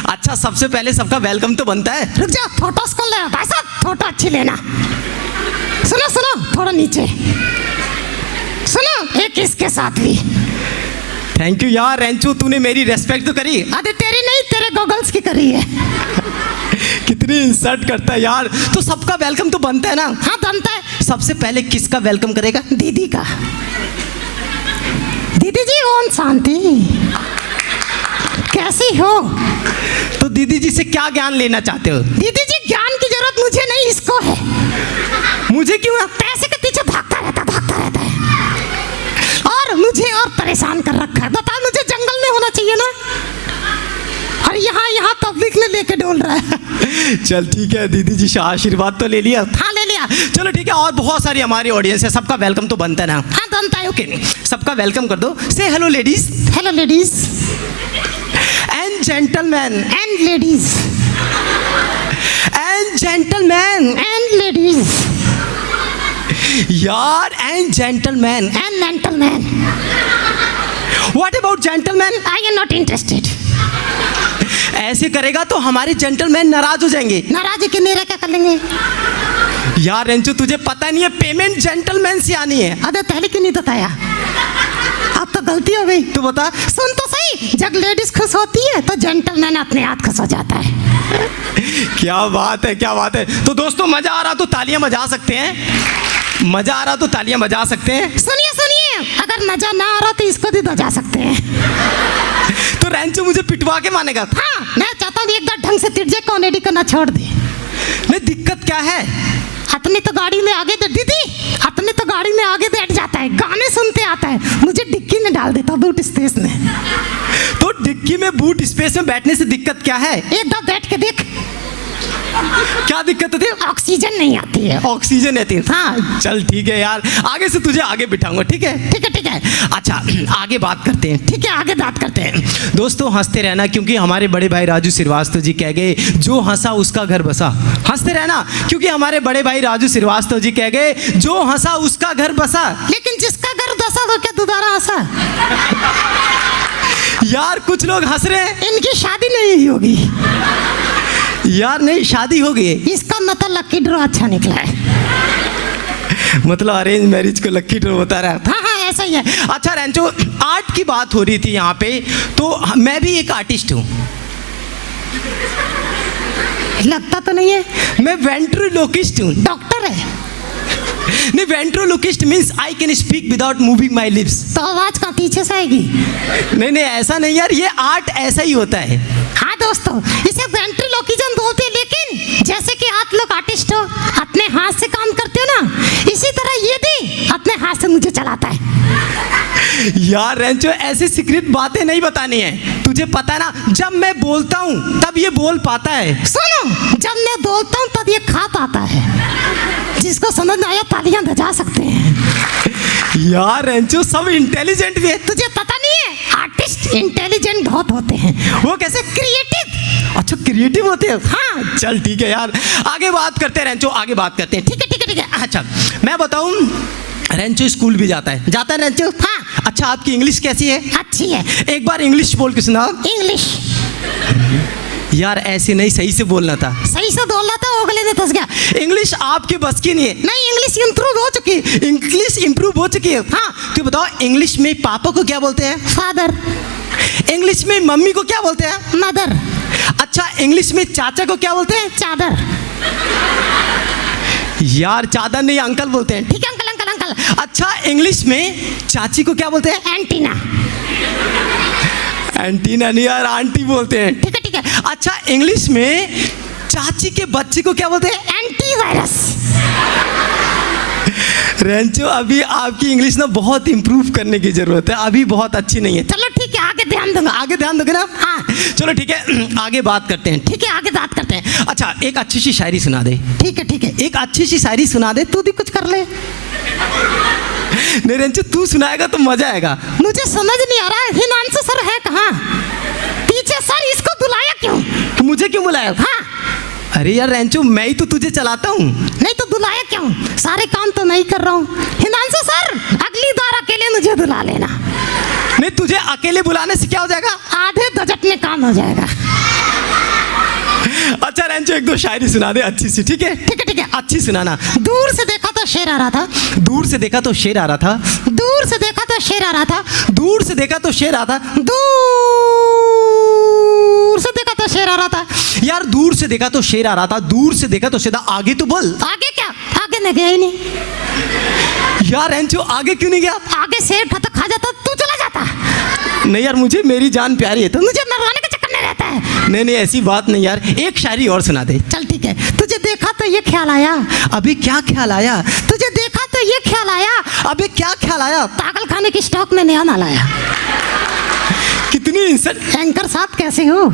अच्छा, सबसे पहले सबका वेलकम तो बनता है। रुक जा, फोटोस को ले भाई साहब, फोटो अच्छी लेना। सुनो, थोड़ा नीचे सुनो, एक इसके साथ भी। थैंक यू यार रेंचो, तूने मेरी रेस्पेक्ट तो करी। अरे तेरी नहीं, तेरे गॉगल्स की करी है। कितनी इंसल्ट करता है यार। तो सबका वेलकम तो बनता है ना? हाँ, बनता है। सबसे पहले किसका वेलकम करेगा? दीदी का। दीदी जी, ओम शांति, कैसी हो? तो दीदी जी से क्या ज्ञान लेना चाहते हो? दीदी जी, ज्ञान की जरूरत मुझे नहीं, इसको है। मुझे क्यों? पैसे के पीछे भागता रहता है और मुझे और परेशान कर रखा है। बता, मुझे जंगल में होना चाहिए ना, और यहाँ पब्लिक में लेके डोल रहा है। चल ठीक है, दीदी जी से आशीर्वाद तो ले लिया। हाँ, ले लिया। चलो ठीक है, और बहुत सारी हमारी ऑडियंस है, सबका वेलकम तो बनता है ना? हाँ, बनता है। ओके, सबका वेलकम कर दो। Say hello ladies. Hello ladies and gentleman and ladies and gentleman and ladies यार, and gentleman and gentleman. What about gentleman? I am not interested. ऐसे करेगा तो हमारे जेंटलमैन नाराज हो जाएंगे। नाराज के मेरा क्या कर लेंगे? यार रेंचो, तुझे पता नहीं है, पेमेंट जेंटलमैन से आनी है। अरे पहले क्यों नहीं बताया? अब तो गलती हो गई। तू बता। सुन तो सही, जब लेडीज खुश होती है तो जेंटलमैन अपने आप खुश हो जाता है। क्या बात है। तो दोस्तों, मजा आ रहा तो तालियां बजा सकते हैं। सुनिए, अगर मजा ना आ रहा तो इसको भी बजा सकते हैं। तो रेंचो मुझे पिटवा के मानेगा? हाँ, मैं चाहता हूँ एक बार ढंग से तिरछे कॉमेडी करना छोड़ दे। नहीं, दिक्कत क्या है? अपने तो गाड़ी में आगे दीदी अपने तो गाड़ी में आगे बैठ जाता है, गाने सुनते आता है, मुझे डिक्की में डाल देता बूट स्पेस में। तो डिक्की में बूट स्पेस में बैठने से दिक्कत क्या है? एक दम बैठ के देख, क्या दिक्कत होती है? ऑक्सीजन नहीं आती है। ऑक्सीजन आती है। हाँ चल ठीक है यार, आगे से तुझे आगे बिठाऊंगा, ठीक है? ठीक है ठीक है। अच्छा आगे बात करते हैं। ठीक है आगे बात करते हैं। दोस्तों हंसते रहना, क्योंकि हमारे बड़े भाई राजू श्रीवास्तव जी कह गए जो हंसा उसका घर बसा। हंसते रहना, क्योंकि हमारे बड़े भाई राजू श्रीवास्तव जी कह गए जो हंसा उसका घर बसा। लेकिन जिसका घर दसा तो क्या दोबारा हंसा? यार कुछ लोग हंस रहे हैं, इनकी शादी नहीं हुई होगी। यार नहीं शादी हो गई, इसका मतलब लकी ड्रॉ अच्छा निकला है। मतलब अरेंज मैरिज को लकी ड्रॉ बता रहा था। हाँ हाँ ऐसा ही है। अच्छा रेंचो, आर्ट की बात हो रही थी यहाँ पे, तो मैं भी एक आर्टिस्ट हूँ। लगता तो नहीं है। मैं वेंट्रोलोकिस्ट हूँ। डॉक्टर है। नहीं, ventriloquist means I can speak without moving my lips. तो आवाज का पीछे से आएगी। नहीं नहीं ऐसा नहीं यार, ये आर्ट ऐसा ही होता है। हाँ दोस्तों, इसे वेंट्रिलोकिज्म बोलते हैं, लेकिन जैसे कि आप लोग आर्टिस्ट हो, अपने हाथ से काम करते हो ना, इसी तरह ये भी अपने हाथ से मुझे चलाता है। यार रेंचो ऐसे सीक्रेट बातें नहीं बतानी है, तुझे पता है ना, जब मैं बोलता हूँ तब ये बोल पाता है। सुनो, जब मैं बोलता हूँ तब ये खा पाता है। जिसको समझ में आया तालियां बजा सकते हैं। यार रेंचो सब इंटेलिजेंट भी है। तुझे पता नहीं है, आर्टिस्ट इंटेलिजेंट बहुत होते हैं। वो कैसे? क्रिएटिव। अच्छा क्रिएटिव होते हैं। हाँ चल ठीक है यार, आगे बात करते हैं रेंचो, आगे बात करते हैं। ठीक है ठीक है ठीक है। अच्छा मैं बताऊं, रेंचो स्कूल भी जाता है। जाता है रेंचो? हाँ। अच्छा आपकी इंग्लिश कैसी है? अच्छी है। एक बार इंग्लिश बोल के सुनाओ। इंग्लिश। यार ऐसे नहीं, सही से बोलना था। सही से बोलना था, अगले ने फंस गया। इंग्लिश आपके बस की नहीं है। नहीं, इंग्लिश इम्प्रूव हो चुकी है। इंग्लिश इंप्रूव हो चुकी है। हाँ। तो बताओ इंग्लिश में पापा को क्या बोलते हैं? फादर। इंग्लिश में मम्मी को क्या बोलते हैं? मदर। अच्छा इंग्लिश में चाचा को क्या बोलते हैं? चादर। यार चादर नहीं, अंकल बोलते हैं। ठीक है अंकल अंकल अंकल। अच्छा इंग्लिश में चाची को क्या बोलते हैं? एंटीना। एंटीना नहीं यार, आंटी बोलते हैं। ठीक है ठीक है। अच्छा इंग्लिश में चाची के बच्चे को क्या बोलते हैं? एंटीवायरस। रेंचो अभी आपकी इंग्लिश ना बहुत इंप्रूव करने की जरूरत है, अभी बहुत अच्छी नहीं है। चलो ठीक है, आगे ध्यान दूंगा। आगे ध्यान दोगे ना? हाँ। चलो ठीक है, आगे बात करते हैं। ठीक है आगे बात करते हैं। अच्छा एक अच्छी सी शायरी सुना दे। ठीक है ठीक है। एक अच्छी सी शायरी सुना दे। तू भी कुछ कर ले। नहीं रेंचो तू सुनाएगा तो मजा आएगा। मुझे समझ नहीं आ रहा है, हिमांशु सर है कहाँ? पीछे सर, इसको बुलाया क्यों? तो मुझे क्यों बुलाया? हाँ। अरे यार रेंचो मैं ही तो तुझे चलाता हूँ। नहीं तो बुलाया क्यों? सारे काम तो नहीं कर रहा हूँ। हिमांशु सर, अगली बार अकेले मुझे बुला लेना। नहीं तुझे अकेले बुलाने से क्या हो जाएगा? आधे बजट में काम हो जाएगा। अच्छा रेंचो एक दो शायरी सुना दे अच्छी सी। ठीक है ठीक है ठीक है। अच्छी सुनाना। दूर से देखा तो शेर आ रहा था। दूर से देखा तो शेर आ रहा था। दूर से देखा तो शेर आ रहा था। दूर से देखा तो शेर आ रहा था। दूर से देखा तो शेर आ रहा था। यार दूर से देखा तो शेर आ रहा था, दूर से देखा तो शेर। आगे तो बोल। आगे क्या? आगे नहीं गया ही नहीं। यार रेंचो आगे क्यों नहीं गया? आगे शेर था तो खा जाता, तू चला जाता। नहीं यार मुझे मेरी जान प्यारी है तो मुझे मरवाने के चक्कर में रहता है। नहीं नहीं ऐसी बात नहीं यार, एक शायरी और सुना दे। चल ठीक है। तुझे देखा तो ये ख्याल आया। अभी क्या ख्याल आया? तुझे देखा तो ये ख्याल आया। अबे क्या ख्याल आया? पागल खाने की स्टॉक में नया माल आया। कितनी इंसल्ट। एंकर साहब कैसे हो?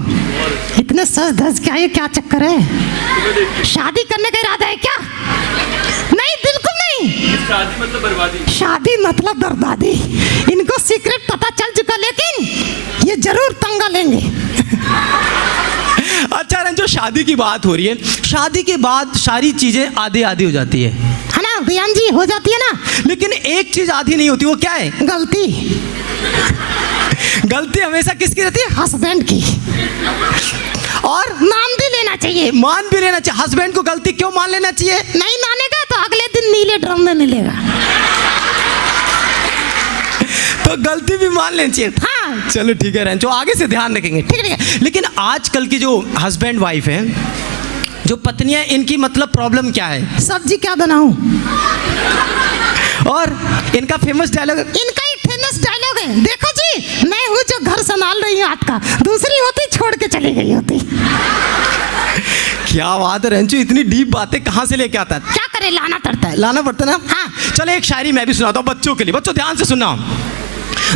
इतने सज धज क्या, ये क्या चक्कर है? शादी करने का इरादा है क्या? नहीं बिल्कुल नहीं। शादी मतलब बर्बादी। शादी मतलब बर्बादी। इनको सीक्रेट पता चल चुका, लेकिन ये जरूर पंगा लेंगे। अच्छा रेंचो शादी की बात हो रही है, शादी के बाद सारी चीजें आधी आधी हो जाती है ना बियान जी? हो जाती है ना, लेकिन एक चीज आधी नहीं होती। वो क्या है? गलती। गलती हमेशा किसकी रहती है? हस्बैंड की। और मान भी लेना चाहिए। मान भी लेना चाहिए। हस्बैंड को गलती क्यों मान लेना चाहिए? नहीं मानेगा तो अगले दिन नीले ड्रम में मिलेगा। तो गलती भी मान लेनी चाहिए। हाँ। चलो ठीक है रेंचो, आगे से ध्यान रखेंगे। ठीक है। लेकिन आजकल की जो हस्बैंड वाइफ है, जो पत्नियां, इनकी मतलब प्रॉब्लम क्या है? सब्जी क्या बनाऊं? और इनका फेमस डायलॉग। इनका ही फेमस डायलॉग है, देखो जी मैं हूँ जो घर संभाल रही हूँ आपका, दूसरी होती छोड़ के चली गई होती। क्या बात है रेंचो, इतनी डीप बातें कहाँ से लेके आता है? क्या करे, लाना पड़ता है। लाना पड़ता है ना। हाँ। चलो एक शायरी मैं भी सुनाता हूँ बच्चों के लिए। बच्चों ध्यान से सुनना।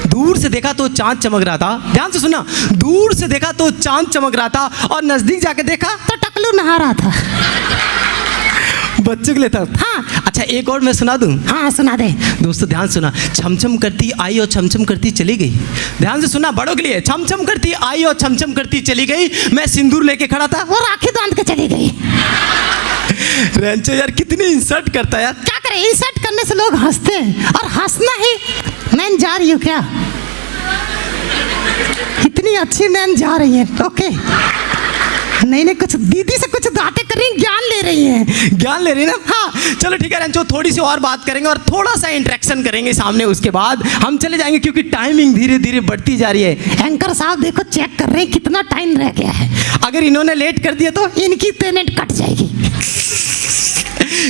दूर से देखा तो चांद चमक रहा था, ध्यान से सुनना, दूर से देखा तो चांद चमक रहा था और नजदीक जाके देखा तो टकलू नहा रहा था। बच्चों के लिए था। हाँ। अच्छा एक और मैं सुना दूं? हाँ सुना दे। दोस्तों ध्यान सुना। छमछम करती आई और छमछम करती चली गई। ध्यान से सुना बड़ों के लिए। छमछम करती आई और छमछम करती चली गई, मैं सिंदूर लेके खड़ा था, वो राखी बांध के चली गई। रेंचो यार कितनी इंसल्ट करता है यार। क्या करे, इंसल्ट करने से लोग हंसते हैं और हंसना ही। नैन जा रही हूँ क्या? इतनी अच्छी नैन जा रही है। ओके, नहीं कुछ दीदी से कुछ बातें कर रही हैं, ज्ञान ले रही हैं। ज्ञान ले रही है ना। हाँ चलो ठीक है रेंचो, थोड़ी सी और बात करेंगे और थोड़ा सा इंटरेक्शन करेंगे सामने, उसके बाद हम चले जाएंगे क्योंकि टाइमिंग धीरे धीरे बढ़ती जा रही है। एंकर साहब देखो चेक कर रहे हैं कितना टाइम रह गया है। अगर इन्होंने लेट कर दिया तो इनकी पेमेंट कट जाएगी।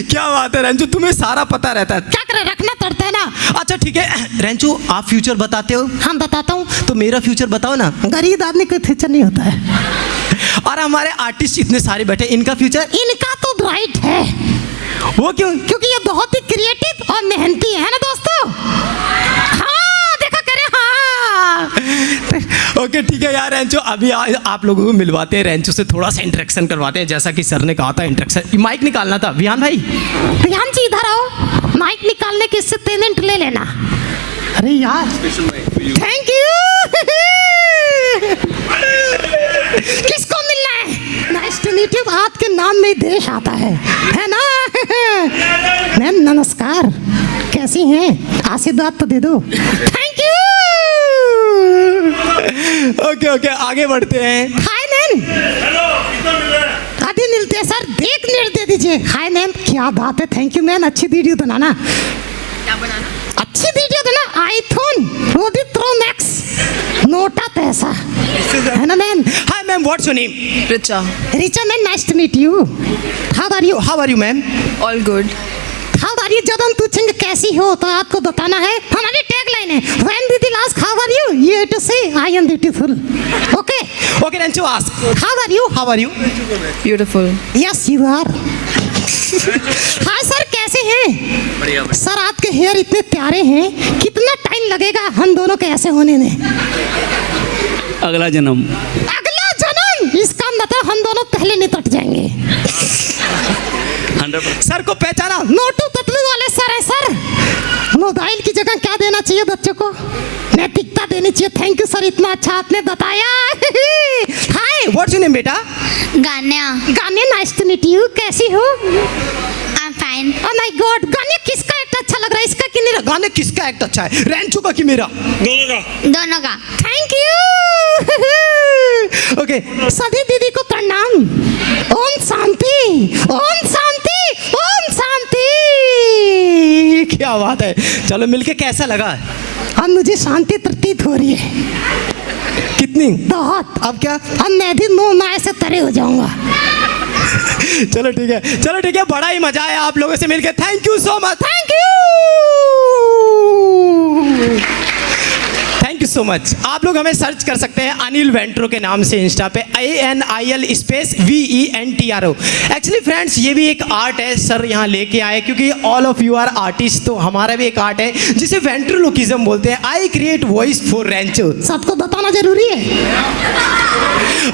क्या बात है रेंचो, तुम्हें सारा पता रहता है। क्या करे, रखना पड़ता है ना। अच्छा ठीक है रेंचो, आप फ्यूचर बताते हो? हम बताता हूँ। तो मेरा फ्यूचर बताओ ना। गरीब आदमी का फ्यूचर नहीं होता है। और हमारे आर्टिस्ट इतने सारे बैठे, इनका फ्यूचर? इनका तो ब्राइट है। वो क्यों? क्योंकि ये बहुत ही क्रिएटिव और मेहनती है ना दोस्तों। हाँ देखा करे। हाँ ओके ठीक है यार रेंचो, अभी आप लोगों को मिलवाते हैं, रेंचो से थोड़ा सा इंटरेक्शन करवाते हैं, जैसा कि सर ने कहा था इंटरेक्शन। माइक निकालना था विहान भाई। विहान जी इधर आओ, माइक निकालने के इससे पेमेंट ले लेना। अरे यार थैंक यू। किसको मिलना है? Nice to meet you. आपके नाम में देश आता है ना। मैम नमस्कार, कैसी हैं? आशीर्वाद तो दे दो। Thank you. ओके ओके आगे बढ़ते हैं। Hi ma'am. आदि मिलते हैं सर, देख मिनट दे दीजिए। हाय मैम, क्या बात है। थैंक यू मैम, अच्छी वीडियो बनाना। क्या बनाना? अच्छी वीडियो देना। आईफोन वो भी प्रो मैक्स, नोटा पैसा है ना ma'am. Hi ma'am, what's your name? Richa. Richa ma'am, nice to meet you. How are you ma'am? All good. How are you? जब हम पूछेंगे कैसी हो तो आपको बताना है। हमारी टैगलाइन है व्हेन दीदी ask how are you, you have to say I am beautiful. Okay okay Rancho ask how are you? Beautiful. Yes you are. Hi sir, कैसे हैं? बढ़िया सर आपके हेयर इतने प्यारे हैं, कितना टाइम लगेगा हम दोनों के ऐसे होने में? अगला जन्म। अगला जन्म? इसका मतलब हम दोनों पहले निपट जाएंगे। 100%। सर को पहचाना? मोटू पतलू वाले सर है सर। मोबाइल की जगह क्या देना चाहिए बच्चों को? नैतिकता देनी चाहिए। थैंक यू सर, इतना अच्छा आपने बताया। हाय व्हाट्स योर नेम बेटा? गान्या। गाने, नाइस टू मीट यू। कैसी हो? I am fine. Oh my god, गाने किसका एक्ट अच्छा लग रहा है, इसका कि मेरा? गाने किसका एक्ट अच्छा है, रेंचो का कि मेरा? दोनों का। Thank you. ओके सभी दीदी को प्रणाम। ओम शांति, ओम शांति, ओम शांति। क्या बात है। चलो मिलके कैसा लगा? अब मुझे शांति प्रतीत हो रही है। कितनी? बहुत। अब क्या? अब मैं भी मुंह माय से तरे हो जाऊंगा। चलो ठीक है, बड़ा ही मजा आया आप लोगों से मिलके। Thank you so much. Thank you so much. आप लोग हमें सर्च कर सकते हैं अनिल वेंट्रो के नाम से इंस्टा पे, ANIL space VENTRO। Actually friends ये भी एक आर्ट है, सर यहाँ लेके आए क्योंकि all of you are artist, तो हमारा भी एक आर्ट है जिसे वेंट्रोलोकिज्म बोलते हैं। I create voice for Rancho. सबको बताना जरूरी है।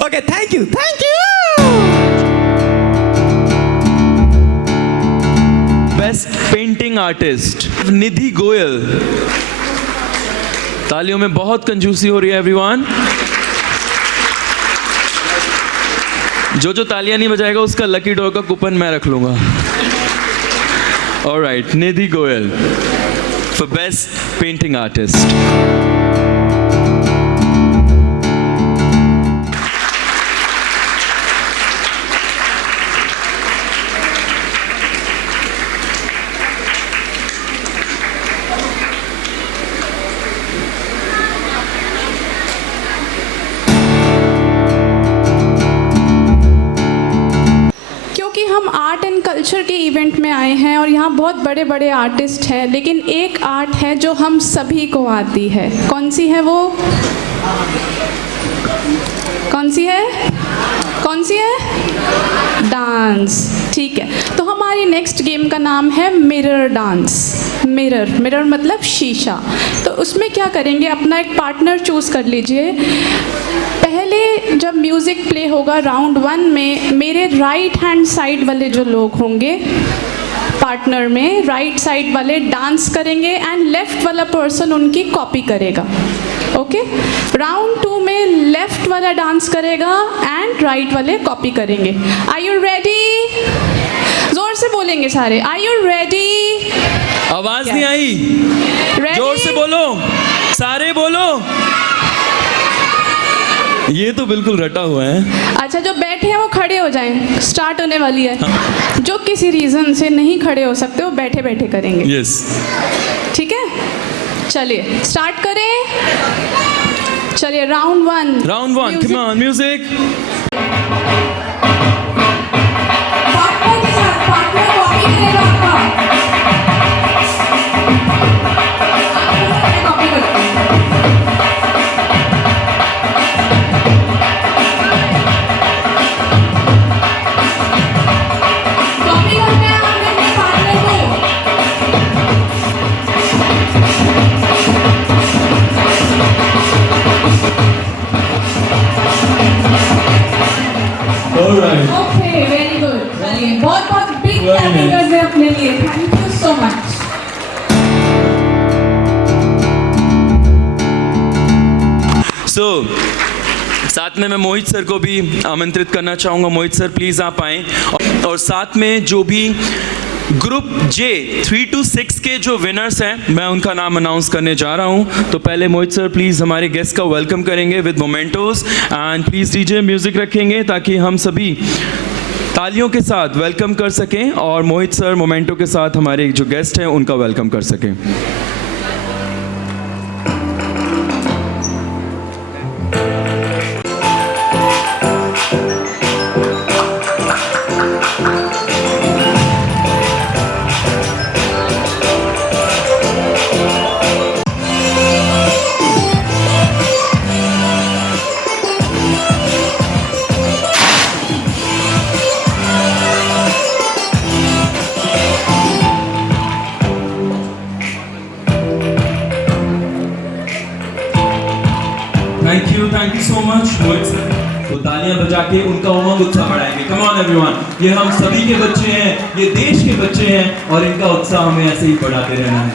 Okay thank you. Best painting artist Nidhi Goyal. तालियों में बहुत कंजूसी हो रही है एवरीवन। जो तालियां नहीं बजाएगा उसका लकी ड्रॉ का कूपन मैं रख लूंगा। Alright, Nidhi Goyal for best painting artist. हम आर्ट एंड कल्चर के इवेंट में आए हैं और यहाँ बहुत बड़े बड़े आर्टिस्ट हैं, लेकिन एक आर्ट है जो हम सभी को आती है। कौन सी है वो? कौन सी है? डांस। डांस, ठीक है। तो हमारी नेक्स्ट गेम का नाम है मिरर डांस। मिरर मतलब शीशा। तो उसमें क्या करेंगे, अपना एक पार्टनर चूज़ कर लीजिए। पहले जब म्यूज़िक प्ले होगा राउंड 1 में, मेरे राइट हैंड साइड वाले जो लोग होंगे पार्टनर में, राइट साइड वाले डांस करेंगे एंड लेफ्ट वाला पर्सन उनकी कॉपी करेगा। ओके, राउंड 2 में लेफ्ट वाला डांस करेगा एंड राइट वाले कॉपी करेंगे। Are you ready? जोर से बोलेंगे सारे, आर यू रेडी? आवाज नहीं आई, Ready? जोर से बोलो, सारे बोलो। ये तो बिल्कुल रटा हुआ है। अच्छा, जो बैठे हैं वो खड़े हो जाएं, स्टार्ट होने वाली है। जो किसी रीज़न से नहीं खड़े हो सकते वो बैठे बैठे करेंगे। यस, ठीक है, चलिए स्टार्ट करें। चलिए round 1। Round 1, come on music. Partner के साथ, पार्टनर कॉपी करेगा आपका। कॉपी करते हैं। कॉपी करते हैं आपने अपने पार्टनर को। Alright, okay, very good. चलिए, बहुत बहुत बिग Very क्लैपिंग nice. करते हैं अपने लिए। Thank you so much. So साथ में मैं मोहित सर को भी आमंत्रित करना चाहूँगा। मोहित सर प्लीज़ आप आएँ। और साथ में जो भी ग्रुप J 3 to 6 के जो विनर्स हैं, मैं उनका नाम अनाउंस करने जा रहा हूँ। तो पहले मोहित सर प्लीज़ हमारे गेस्ट का वेलकम करेंगे with mementos and please DJ music रखेंगे ताकि हम सभी तालियों के साथ वेलकम कर सकें और मोहित सर मोमेंटो के साथ हमारे जो गेस्ट हैं उनका वेलकम कर सकें। Thank you so much Mohit sir. तो तालियां बजा के उनका उमंग उत्साह बढ़ाएंगे। कम ऑन एवरीवन, ये हम सभी के बच्चे हैं, ये देश के बच्चे हैं और इनका उत्साह हमें ऐसे ही बढ़ाते रहना है।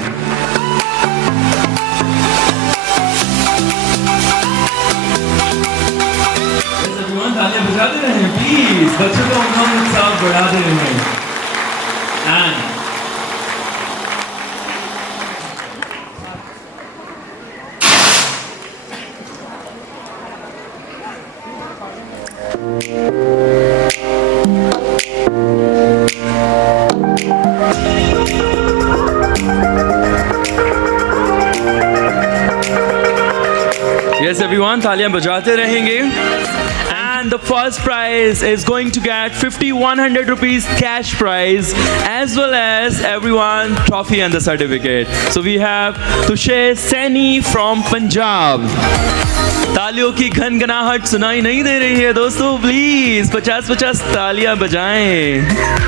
एवरीवन तालियां बजाते रहें प्लीज, बच्चों का उमंग उत्साह बढ़ाते रहें। एंड Yes everyone, तालियां बजाते रहेंगे। And the first prize is going to get 5,100 rupees cash prize as well as everyone trophy and the certificate. So we have Tushar Saini from Punjab. तालियों की घनघनाहट सुनाई नहीं दे रही है दोस्तों, प्लीज 50-50 तालियां बजाएं।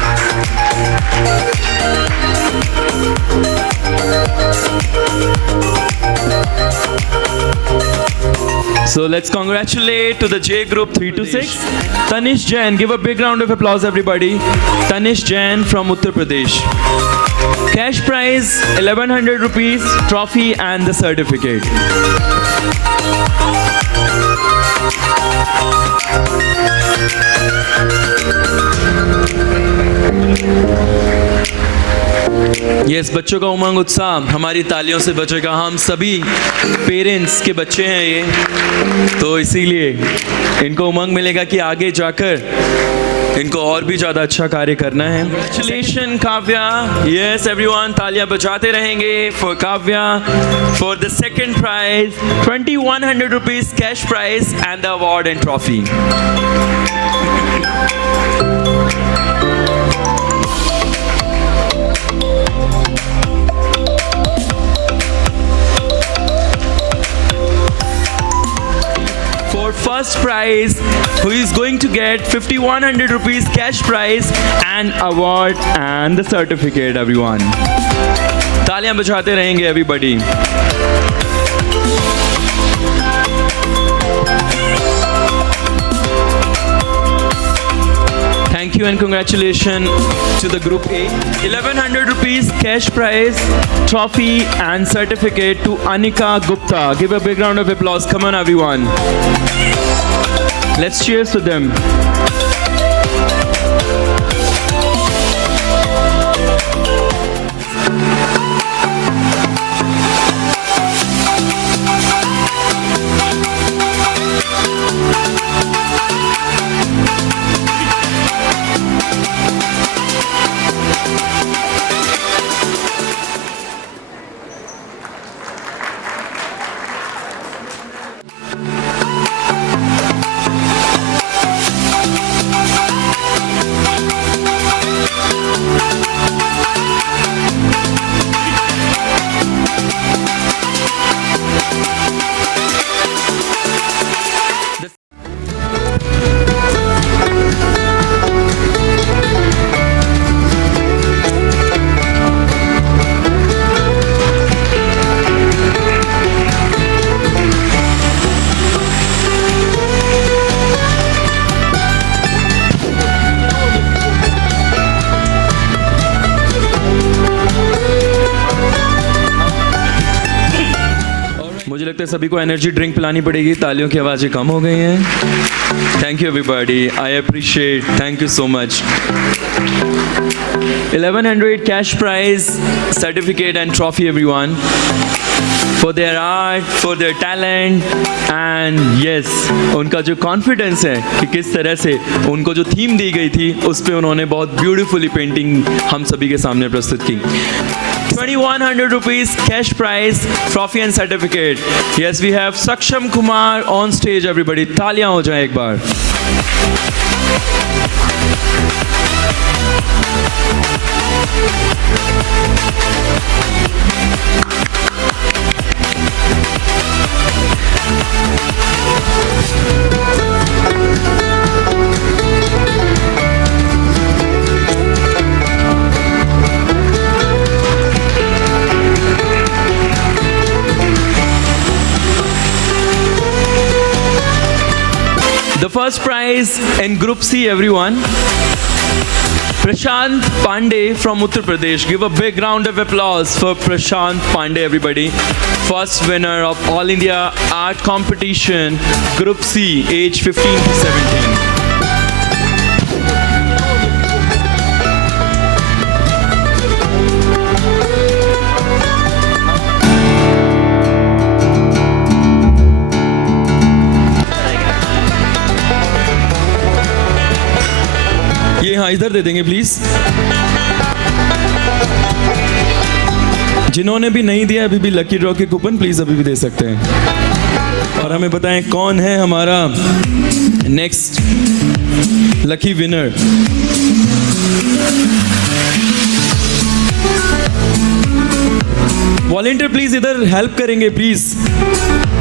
So let's congratulate to the J group 3 to 6. Tanish Jain, give a big round of applause everybody. Tanish Jain from Uttar Pradesh. Cash prize 1,100 rupees, trophy and the certificate. Yes, बच्चों का उमंग उत्साह हमारी तालियों से बचेगा। हम सभी पेरेंट्स के बच्चे हैं ये, तो इसीलिए इनको उमंग मिलेगा कि आगे जाकर इनको और भी ज़्यादा अच्छा कार्य करना है। Congratulations काव्या। यस एवरीवन, तालियां बजाते रहेंगे for Kavya for the second prize 2,100 rupees cash prize and the award and trophy. First prize who is going to get 5100 rupees cash prize and award and the certificate, everyone. तालियां बजाते रहेंगे everybody. Thank you and congratulations to the group A. 1100 rupees cash prize, trophy and certificate to Anika Gupta. Give a big round of applause. Come on everyone. Let's cheers to them. मुझे लगता है सभी को energy drink Pilani पड़ेगी. तालियों की आवाज़ें कम हो गई हैं. Thank you everybody. I appreciate. Thank you so much. 1100 cash prize, certificate and trophy everyone for their art, for their talent and yes, उनका जो कॉन्फिडेंस है कि किस तरह से उनको जो थीम दी गई थी उस पर उन्होंने बहुत ब्यूटीफुली पेंटिंग हम सभी के सामने प्रस्तुत की. 2100 rupees cash prize, trophy and certificate. Yes, we have Saksham Kumar on stage everybody. तालियां हो जाएं एक बार. The first prize in Group C, everyone. Prashant Pandey from Uttar Pradesh. Give a big round of applause for Prashant Pandey, everybody. First winner of All India Art Competition, Group C, age 15 to 17. हाँ इधर दे देंगे please. जिन्होंने भी नहीं दिया अभी भी lucky draw के कूपन प्लीज अभी भी दे सकते हैं. और हमें बताएं कौन है हमारा next lucky winner. Volunteer please इधर हेल्प करेंगे प्लीज.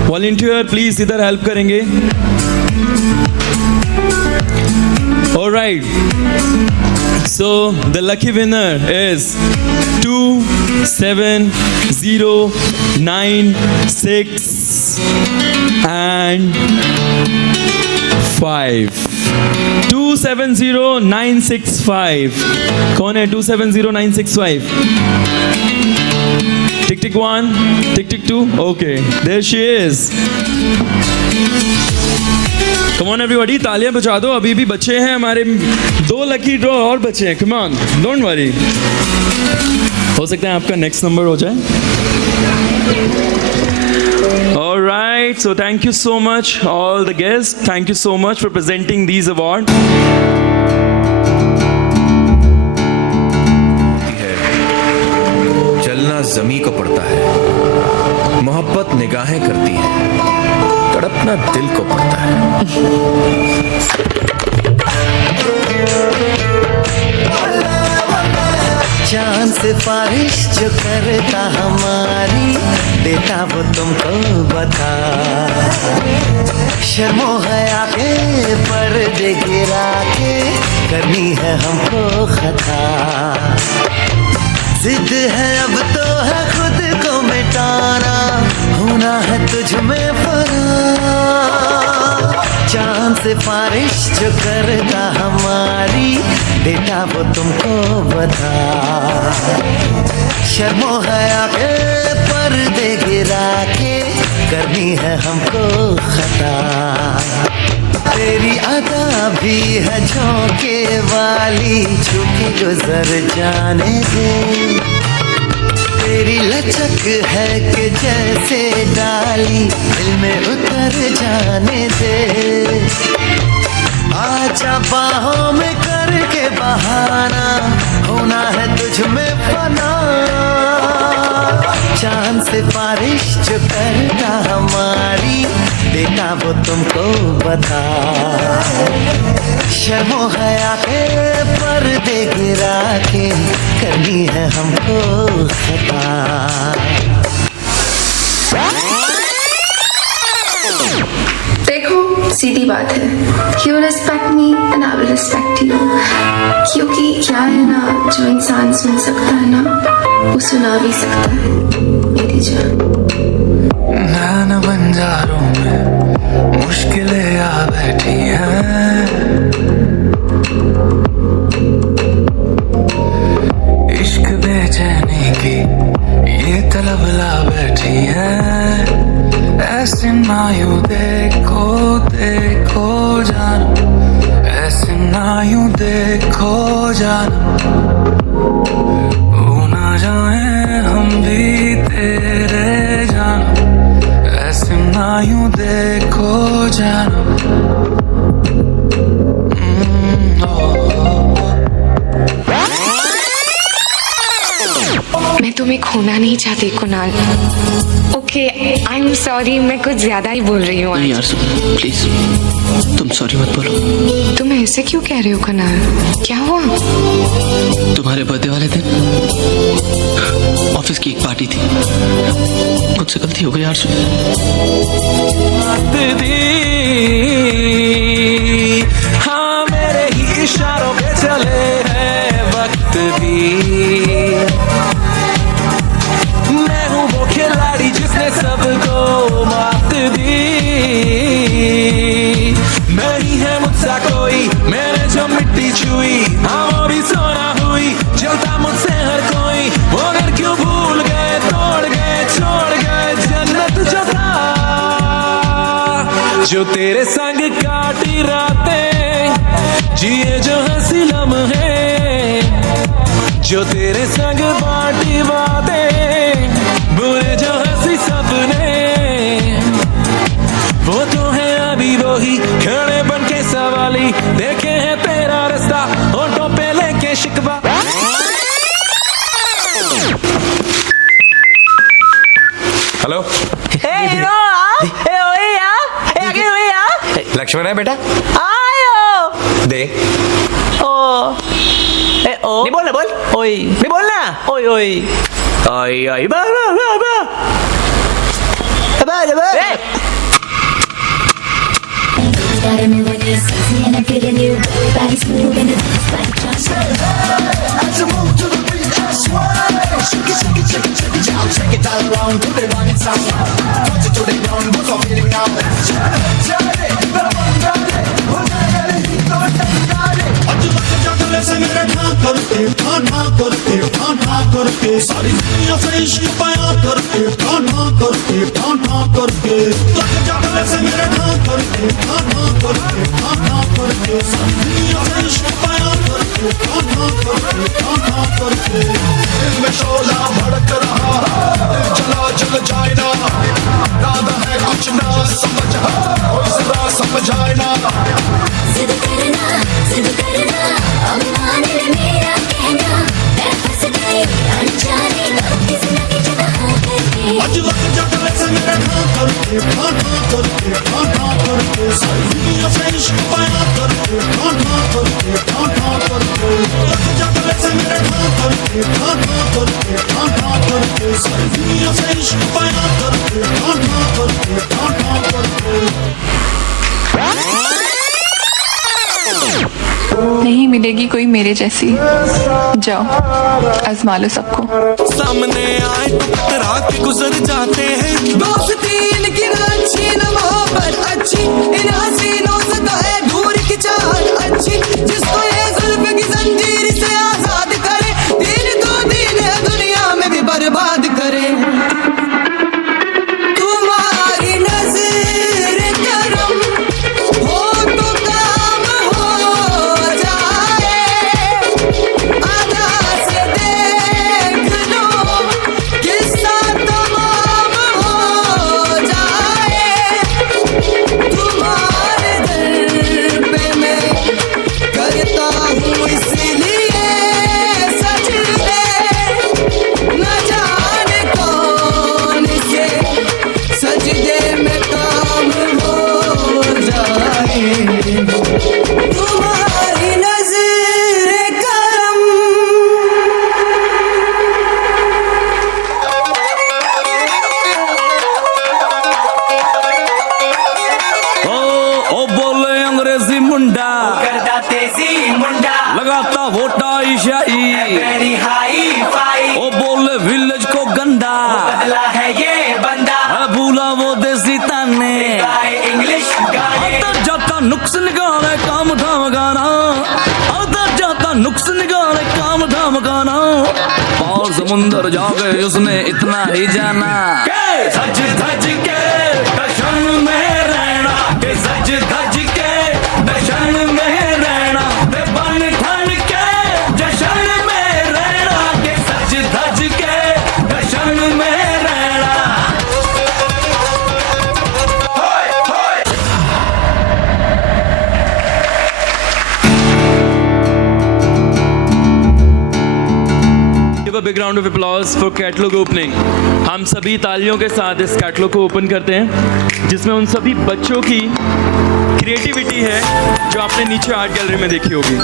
वॉलंटियर प्लीज इधर हेल्प करेंगे. All right. So the lucky winner is 27096 and 5. 270965. कौन है 270965? Tick tick 1, tick tick 2. Okay, there she is. Come on everybody, तालियां बजा दो. अभी भी बच्चे हैं हमारे 2 लकी ड्रॉ और बच्चे हैं. Come on, don't worry. हो सकता है आपका नेक्स्ट नंबर हो जाए. All right, so thank you so much all the guests. Thank you so much for presenting these awards. चलना ज़मीं को पड़ता है, मोहब्बत निगाहें करती हैं, तड़पना दिल को पड़ता है. चांद सिफारिश जो करता हमारी देता वो तुमको बता शर्मो हया के पर्दे गिरा के करनी है हमको खता जिद है अब तो है खुद को मिटाना होना है तुझ में फना चांद सिफारिश जो करता हमारी देता वो तुमको बता शर्मो हया के पर्दे गिरा के करनी है हमको खता तेरी अदा भी है झोंके वाली छूके गुजर जाने दे तेरी लचक है कि जैसे डाली दिल में उतर जाने दे आजा बाहों में करके बहाना होना है तुझ में फना चांद सिफारिश जो करता हमारी देता वो तुमको बता शर्मो हया के पर्दे गिरा के करनी है हमको खता देखो सीधी बात है you respect me and I will respect you क्योंकि क्या है ना जो इंसान सुन सकता है ना वो सुना भी सकता है मेरी जान नैन बंजारों में मुश्किलें आ बैठी हैं इश्क बेचैनी की ये तलब ला बैठी हैं ऐसे ना यूं देखो देखो जान ऐसे ना यूं देखो जान वो ना जाए हम भी तेरे जान ऐसे ना यूं देखो जान मैं तुम्हें खोना नहीं चाहती Kunal okay I am sorry मैं कुछ ज्यादा ही बोल रही हूँ नहीं यार प्लीज तुम सॉरी मत बोलो तुम ऐसे क्यों कह रहे हो कुणाल क्या हुआ तुम्हारे बर्थडे वाले दिन ऑफिस की एक पार्टी थी मुझसे गलती हो गई यार हाँ मेरे ही इशारों पे चले हैं वक्त भी मैं हूँ वो खिलाड़ी जिसने सबको मात दी नहीं है मुझसा कोई मैंने जो मिट्टी छुई हाँ वो भी सोना हुई जलता मुझसे हर कोई वो घर क्यों भूल गए तोड़ गए छोड़ गए जन्नत जो था जो तेरे संग काटी रातें जिए जो हंसी लम्हे जो तेरे संग बाटी बातें बुरे जो हंसी सपने वो तो है अभी वही खड़े बन के सवाली देखे हैं तेरा रास्ता होठों पे लेके शिकवा हेलो लक्ष्मण है बेटा आयो दे ओ ए ओ नहीं बोलना बोल ओई नहीं बोलना ओई ओई आई आई बा बा बा बा बा बा सारी दुनिया से इश्क पाया करके ठाना करके ठाना करके लग जागले से मेरे ठान करके ठाना करके ठाना करके सारी दुनिया से इश्क पाया करके ठाना करके ठाना करके दिल में शोला भड़क रहा दिल चला चल जाए ना राधा है कुछ ना समझ कोई सदा समझ आए ना जिद करना अब मान ले मेरा कहना मैं फंस गई अनजाने किसी की जगह करके आज लग जागले से मेरे ठान करके ठाना करके सारी दुनिया से इश्क पाया करके ठाना करके लग जागले से मेरे ठान करके ठाना मिलेगी कोई मेरे जैसी। जाओ आजमा लो सबको। सामने आए तो टकरा के गुजर जाते हैं। दोस्ती इनकी ना अच्छी ना मोहब्बत अच्छी, इन हसीनों से तो है दूर की चाहत अच्छी। जिसको ये जुल्फ की जंजीर से आजाद करे, दिन तो दिन है दुनिया में भी बर्बाद करे। तुम्हारी नजर करम हो तो काम हो जाए, आधा से देख लो किस्सा तमाम हो जाए। तुम्हारे दर पे मैं करता हूँ इसलिए सजदे, न जाने कौन से सजदे में काम हो जाए। तुम्हारी नजर करम। ओ बोले अंग्रेजी मुंडा करदा तेजी मुंडा लगाता वोटा ईशाई, वेरी हाई फाई ओ बोले विलेज को गंदा बदला है ये बंदा है भूला वो देसी ताने गाए इंग्लिश गाने आता जाता नुक्स निकाले काम धाम गाना, आता जाता नुक्स निकाले काम धाम गाना। और समुंदर जाके उसने इतना ही जाना के सज धज के दर्शन में रहना, के सज धज के दर्शन में रहना, ते बन ठन के जशन में रहना, के सज धज के दर्शन में रहना। Give a big round of applause for catalogue opening. हम सभी तालियों के साथ इस कैटलॉग को ओपन करते हैं, जिसमें उन सभी बच्चों की क्रिएटिविटी है जो आपने नीचे आर्ट गैलरी में देखी होगी।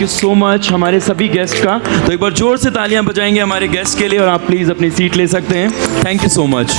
थैंक यू सो मच हमारे सभी गेस्ट का। तो एक बार जोर से तालियां बजाएंगे हमारे गेस्ट के लिए और आप प्लीज़ अपनी सीट ले सकते हैं। Thank you so much.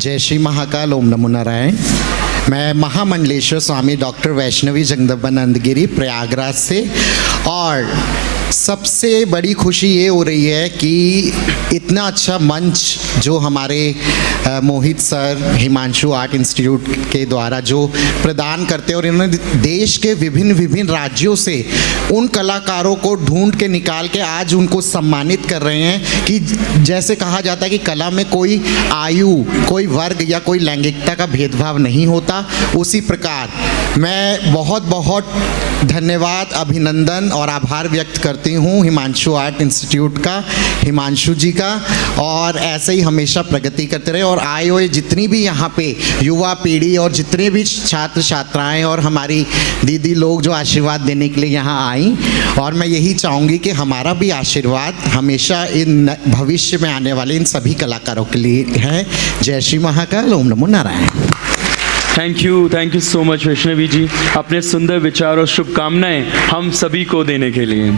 जय श्री महाकाल, ओम नमो नारायण। मैं महामंडलेश्वर स्वामी डॉक्टर वैष्णवी जगदम्बानंद गिरी प्रयागराज से, और सबसे बड़ी खुशी ये हो रही है कि इतना अच्छा मंच जो हमारे मोहित सर हिमांशु आर्ट इंस्टीट्यूट के द्वारा जो प्रदान करते हैं, और इन्होंने देश के विभिन्न राज्यों से उन कलाकारों को ढूंढ के निकाल के आज उनको सम्मानित कर रहे हैं कि जैसे कहा जाता है कि कला में कोई आयु, कोई वर्ग या कोई लैंगिकता का भेदभाव नहीं होता, उसी प्रकार मैं बहुत बहुत धन्यवाद, अभिनंदन और आभार व्यक्त करती हूँ हिमांशु आर्ट इंस्टीट्यूट का, हिमांशु जी का, और ऐसे ही हमेशा प्रगति करते रहे। और आए हुए जितनी भी यहाँ पे युवा पीढ़ी और जितने भी छात्र छात्राएं और हमारी दीदी लोग जो आशीर्वाद देने के लिए यहाँ आई, और मैं यही चाहूँगी कि हमारा भी आशीर्वाद हमेशा इन भविष्य में आने वाले इन सभी कलाकारों के लिए है। जय श्री महाकाल, ओम नमो Narayan. Thank you so much Vaishnavi ji, अपने सुंदर विचार और शुभकामनाएं हम सभी को देने के लिए।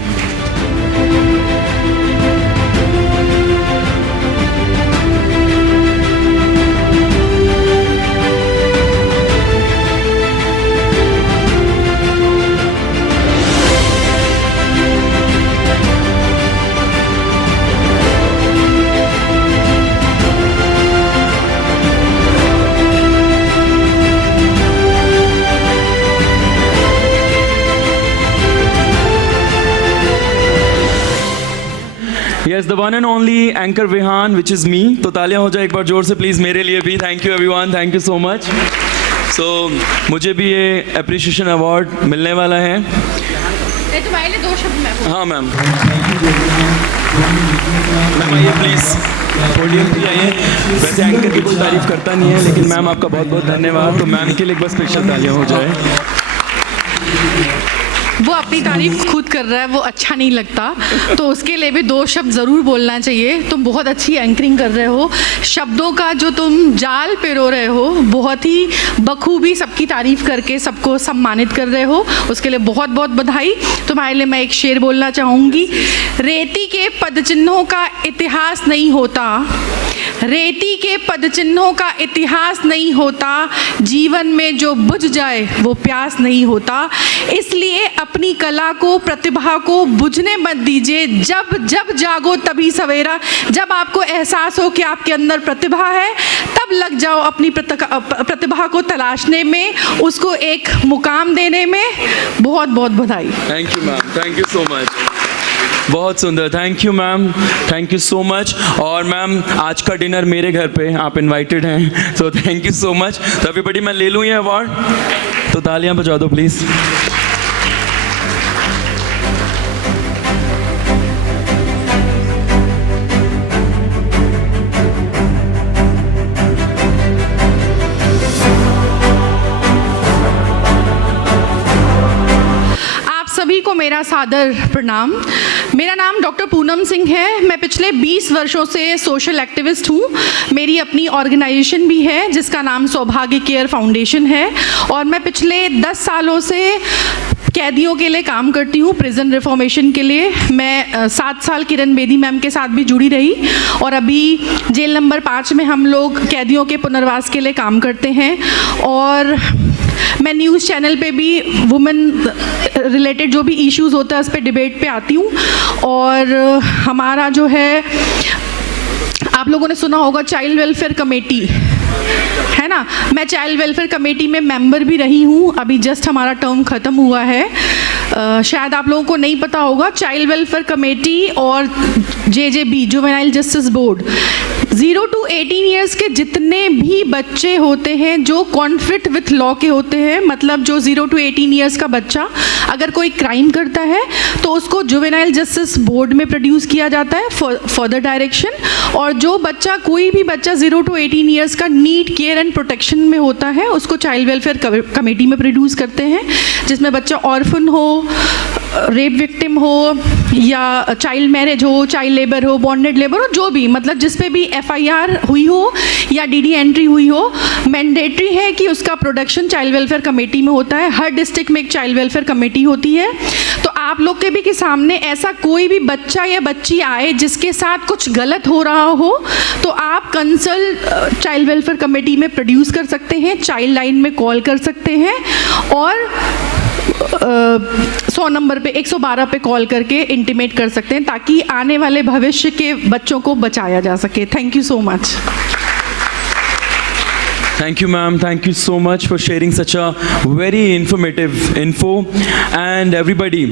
Yes, the one and only anchor Vihan, which is me. तो तालियां हो जाए एक बार जोर से प्लीज़ मेरे लिए भी। Thank you everyone, thank you so much. So मुझे भी ये अप्रिशिएशन अवार्ड मिलने वाला है। तुम्हारे लिए 2 शब्द मैम। हाँ मैम, मैम आइए प्लीज़, पोडियम पे आइए। वैसे एंकर की कोई तारीफ करता नहीं है, लेकिन मैम आपका बहुत बहुत धन्यवाद। तो मैम के लिए एक बार स्पेशल तालियां हो जाए। वो अपनी तारीफ खुद कर रहा है वो अच्छा नहीं लगता, तो उसके लिए भी 2 शब्द ज़रूर बोलना चाहिए। तुम बहुत अच्छी एंकरिंग कर रहे हो, शब्दों का जो तुम जाल पिरो रहे हो बहुत ही बखूबी सबकी तारीफ करके सबको सम्मानित कर रहे हो, उसके लिए बहुत बहुत बधाई। तुम्हारे लिए मैं एक शेर बोलना चाहूँगी। रेती के पदचिन्हों का इतिहास नहीं होता, रेती के पदचिन्हों का इतिहास नहीं होता, जीवन में जो बुझ जाए वो प्यास नहीं होता। इसलिए अपनी कला को, प्रतिभा को बुझने मत दीजिए। जब जब जागो तभी सवेरा। जब आपको एहसास हो कि आपके अंदर प्रतिभा है तब लग जाओ अपनी प्रतिभा को तलाशने में, उसको एक मुकाम देने में। बहुत बहुत बधाई। Thank you ma'am, thank you so much, बहुत सुंदर, thank you ma'am, thank you so much. और मैम आज का डिनर मेरे घर पे, आप इनवाइटेड हैं, so thank you so much. तो एवरीबॉडी मैं ले लूँ ये अवार्ड, तो तालियां बजा दो प्लीज़। सभी को मेरा सादर प्रणाम। मेरा नाम डॉक्टर पूनम सिंह है। मैं पिछले 20 वर्षों से सोशल एक्टिविस्ट हूँ। मेरी अपनी ऑर्गेनाइजेशन भी है जिसका नाम सौभाग्य केयर फाउंडेशन है, और मैं पिछले 10 सालों से कैदियों के लिए काम करती हूँ, प्रिजन रिफॉर्मेशन के लिए। मैं 7 साल किरण बेदी मैम के साथ भी जुड़ी रही, और अभी जेल नंबर 5 में हम लोग कैदियों के पुनर्वास के लिए काम करते हैं। और मैं न्यूज़ चैनल पे भी वुमेन रिलेटेड जो भी इश्यूज़ होता है उस पर डिबेट पे आती हूँ। और हमारा जो है, आप लोगों ने सुना होगा चाइल्ड वेलफेयर कमेटी, है ना। मैं चाइल्ड वेलफेयर कमेटी में मेंबर भी रही हूँ। अभी जस्ट हमारा टर्म ख़त्म हुआ है। शायद आप लोगों को नहीं पता होगा, चाइल्ड वेलफेयर कमेटी और JJB juvenile justice board 0 to 18 years के जितने भी बच्चे होते हैं जो कॉन्फ्लिक्ट विथ लॉ के होते हैं, मतलब जो 0 to 18 ईयर्स का बच्चा अगर कोई क्राइम करता है तो उसको जुवेनाइल जस्टिस बोर्ड में प्रोड्यूस किया जाता है फर्दर डायरेक्शन। और जो बच्चा, कोई भी बच्चा 0 to 18 ईयर्स का नीड केयर एंड प्रोटेक्शन में होता है उसको चाइल्ड वेलफेयर कमेटी में प्रोड्यूस करते हैं, जिसमें बच्चा ऑर्फन हो, रेप विक्टिम हो, या चाइल्ड मैरिज हो, चाइल्ड लेबर हो, बॉन्डेड लेबर हो, जो भी, मतलब जिस पे भी FIR हुई हो या DD एंट्री हुई हो, मैंडेटरी है कि उसका प्रोडक्शन चाइल्ड वेलफेयर कमेटी में होता है। हर डिस्ट्रिक्ट में एक चाइल्ड वेलफेयर कमेटी होती है। तो आप लोग के भी के सामने ऐसा कोई भी बच्चा या बच्ची आए जिसके साथ कुछ गलत हो रहा हो, तो आप कंसल्ट चाइल्ड वेलफेयर कमेटी में प्रोड्यूस कर सकते हैं, चाइल्ड लाइन में कॉल कर सकते हैं, और 100 नंबर पे 112 पे कॉल करके इंटीमेट कर सकते हैं, ताकि आने वाले भविष्य के बच्चों को बचाया जा सके। Thank you so much. Thank you ma'am, thank you so much for sharing such a very informative info and everybody।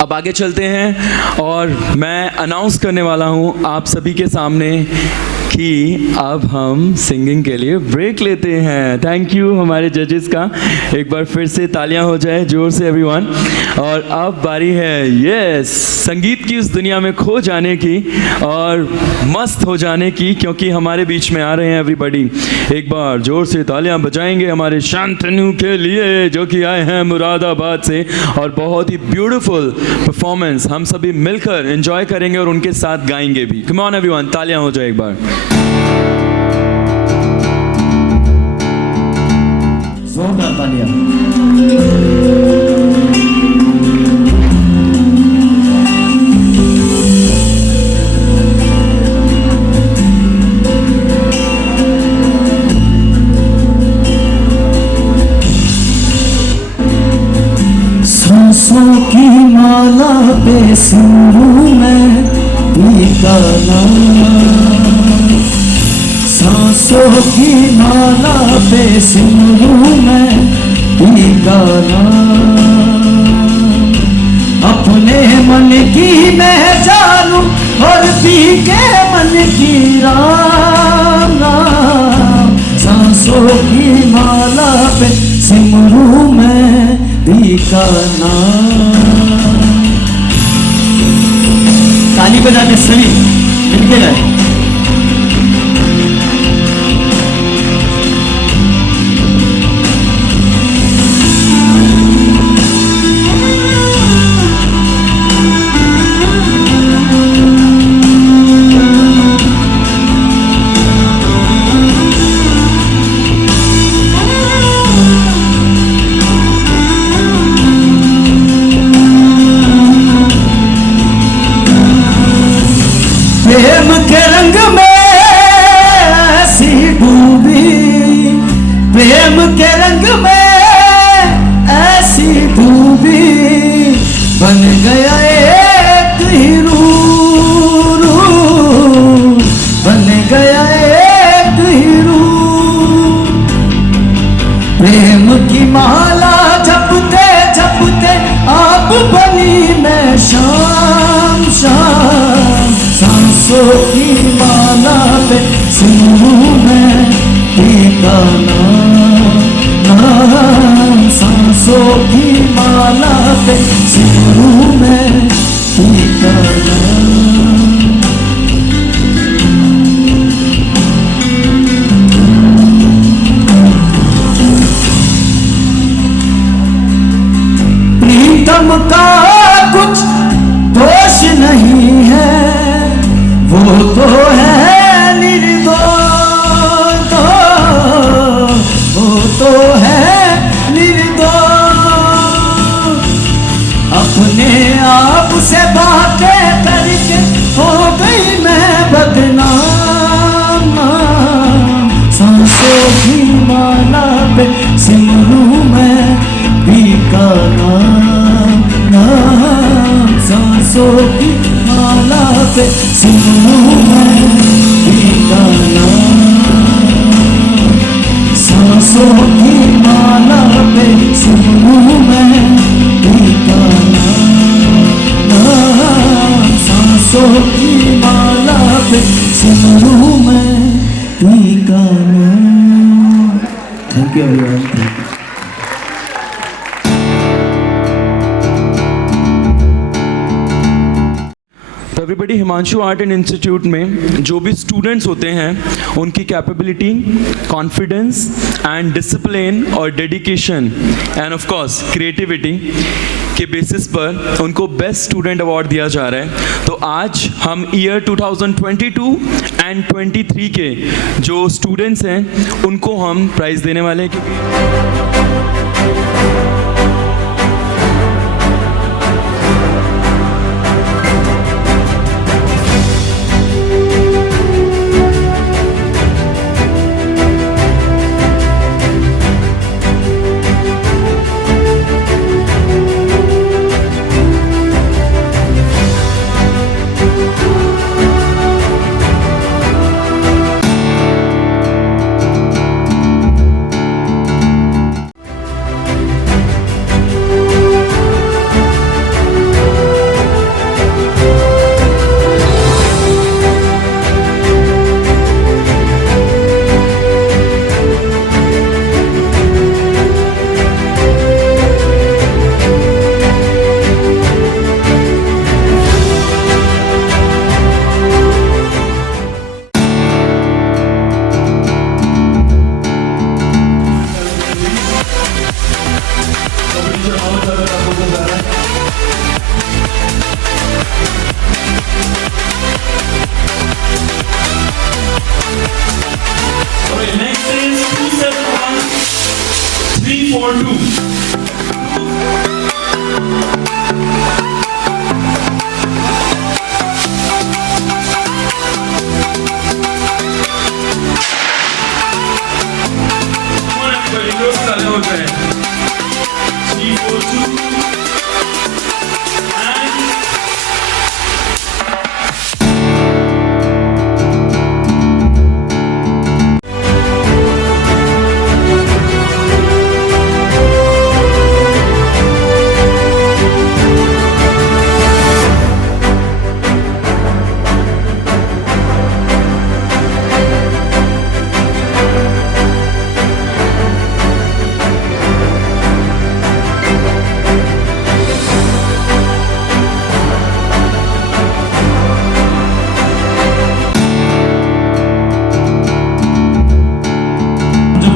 अब आगे चलते हैं और मैं अनाउंस करने वाला हूँ आप सभी के सामने कि अब हम सिंगिंग के लिए ब्रेक लेते हैं। थैंक यू हमारे जजेस का, एक बार फिर से तालियां हो जाए जोर से एवरीवन। और अब बारी है यस संगीत की उस दुनिया में खो जाने की और मस्त हो जाने की, क्योंकि हमारे बीच में आ रहे हैं एवरीबॉडी। एक बार जोर से तालियां बजाएंगे हमारे शांतनु के लिए जो कि आए हैं मुरादाबाद से, और बहुत ही ब्यूटीफुल परफॉर्मेंस हम सभी मिलकर एंजॉय करेंगे और उनके साथ गाएंगे भी। कम ऑन एवरीवन, तालियां हो जाए एक बार। जोरदार तालियां। सांसों की माला पे सिंदूर में पीता सांसों की माला पे सिंदूर में पीता अपने मन की मैं जानूं और पी के मन की राम राम। सांसों की माला पे सिमरू में पीका नाम। ताली बजाते सभी मिलके गाए। बन गया एक हीरू, बन गया एक हीरू। प्रेम की माला जपते जपते आप बनी मैं शाम शाम। सांसों की माला पे सिमरूं मैं टीका नाम। सांसों की माला पे सिमरूं मैं टीका नाम। प्रीतम का कुछ दोष नहीं है, वो तो है निर्दोष, वो तो है निर्दोष। अपने आप से बातें करके हो गई मैं बदनाम। सांसों की माला पे सिमरूं मैं पीका नाम। सांसों की माला पे सिमरूं मैं पीका नाम। सांसों की माला पे सिमरूं मैं पीका नाम। सांसों की माला पे सिमरूं मैं पीका नाम। Thank you everyone, thank you. तो everybody, Himanshu art and institute में जो भी स्टूडेंट्स होते हैं उनकी कैपेबिलिटी, कॉन्फिडेंस एंड डिसिप्लिन और dedication and of course creativity के बेसिस पर उनको बेस्ट स्टूडेंट अवार्ड दिया जा रहा है। तो आज हम ईयर 2022 एंड 23 के जो स्टूडेंट्स हैं उनको हम प्राइज़ देने वाले हैं, क्योंकि Next is 271-342.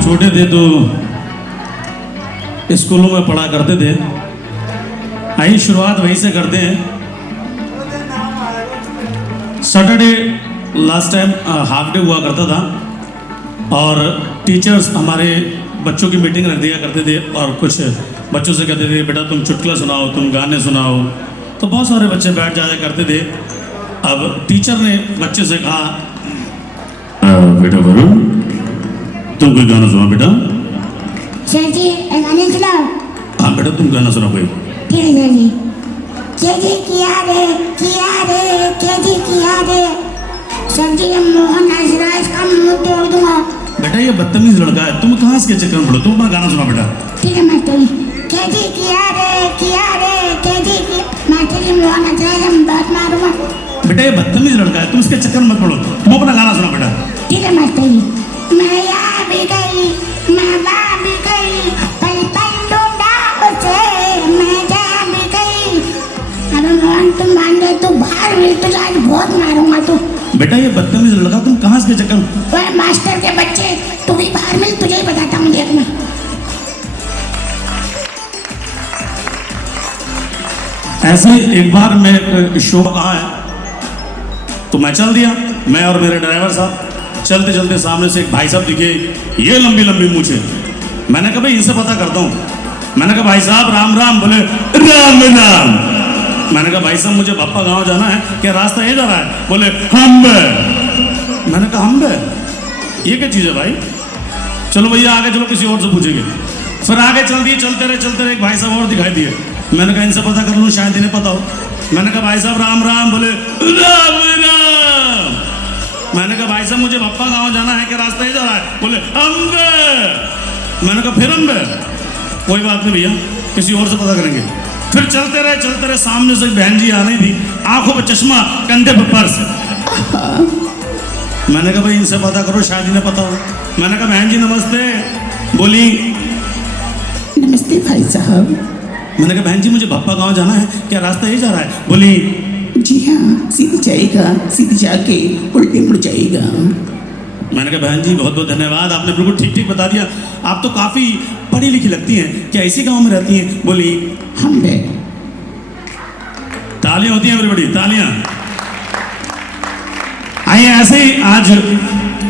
छोटे थे तो स्कूलों में पढ़ा करते थे। आई शुरुआत वहीं से करते हैं। Saturday last time half day हुआ करता था और टीचर्स हमारे बच्चों की मीटिंग रख दिया करते थे और कुछ बच्चों से कहते थे बेटा तुम चुटकुला सुनाओ, तुम गाने सुनाओ। तो बहुत सारे बच्चे बैठ जाया करते थे। अब टीचर ने बच्चे से कहा बेटा वरुण तुम कोई गाना सुना बेटा। सर जी गाने सुनाओ। हाँ बेटा तुम गाना सुनाओ कोई। ठीक है जी। केजी किया रे केजी किया रे सर जी हम मोहन नाचराज का मुंह तोड़ दूंगा। बेटा ये बदतमीज लड़का है, तुम कहाँ इसके चक्कर में पड़ो? तुम अपना गाना सुना बेटा। ठीक है मास्टर जी, केजी किया रे केजी की मास्टर जी मोहन नाचराज हम बहुत मारूंगा। बेटा ये बदतमीज लड़का है, तुम इसके चक्कर में मत पड़ो, तुम अपना गाना सुना बेटा। ठीक है मास्टर जी, मैं यहाँ भी गई मैं वहाँ भी गई पल पल ढूंढा उसे मैं जहाँ भी गई। अरे मोहन तुम मान गए तो बाहर मिल तुझे आज बहुत मारूंगा तू। बेटा ये बदतमीज लड़का, तुम कहाँ इसके चक्कर में? ओए मास्टर के बच्चे तू भी बाहर मिल, तुझे ही बताता हूँ देखना। ऐसे ही एक बार मैं शो कहाँ है तो मैं चल दिया, मैं और मेरे ड्राइवर साहब चलते चलते सामने से एक भाई साहब दिखे, ये लंबी लंबी मूछे। मैंने कहा भाई इनसे पता करता हूँ। मैंने कहा भाई साहब राम राम। बोले राम राम। मैंने कहा भाई साहब मुझे भप्पा गांव जाना है, क्या रास्ता ये जा रहा है? बोले हम बे। मैंने कहा हम बे, ये क्या चीज़ है भाई? चलो भैया आगे चलो, किसी और से पूछेंगे। फिर आगे चल दिए, चलते रहे, एक भाई साहब और दिखाई दिए। मैंने कहा इनसे पता कर लूँ, शायद इन्हें पता हो। मैंने कहा भाई साहब राम राम। बोले राम राम। मैंने कहा भाई साहब मुझे भप्पा गांव जाना है, क्या रास्ता ही जा रहा है? बोले अम्बे। मैंने कहा फिर अम्बे। कोई बात नहीं भैया, किसी और से पता करेंगे। फिर चलते रहे, सामने से एक बहन जी आ रही थी, आंखों पे चश्मा, कंधे पे पर्स। मैंने कहा भाई इनसे पता करो, शायद इन्हें पता हो। मैंने कहा बहन जी नमस्ते। बोली नमस्ते भाई साहब। मैंने कहा बहन जी मुझे भप्पा गांव जाना है, क्या रास्ता ही जा रहा है? बोली जी हाँ सीधी जाएगा, सीधी जाके उल्टे मुड़ जाएगा। मैंने कहा बहन जी बहुत बहुत धन्यवाद, आपने बिल्कुल ठीक ठीक बता दिया। आप तो काफ़ी पढ़ी लिखी लगती हैं, क्या इसी गांव में रहती हैं? बोली हम बे। तालियां होती हैं एवरीबॉडी, तालियां। आइए ऐसे ही आज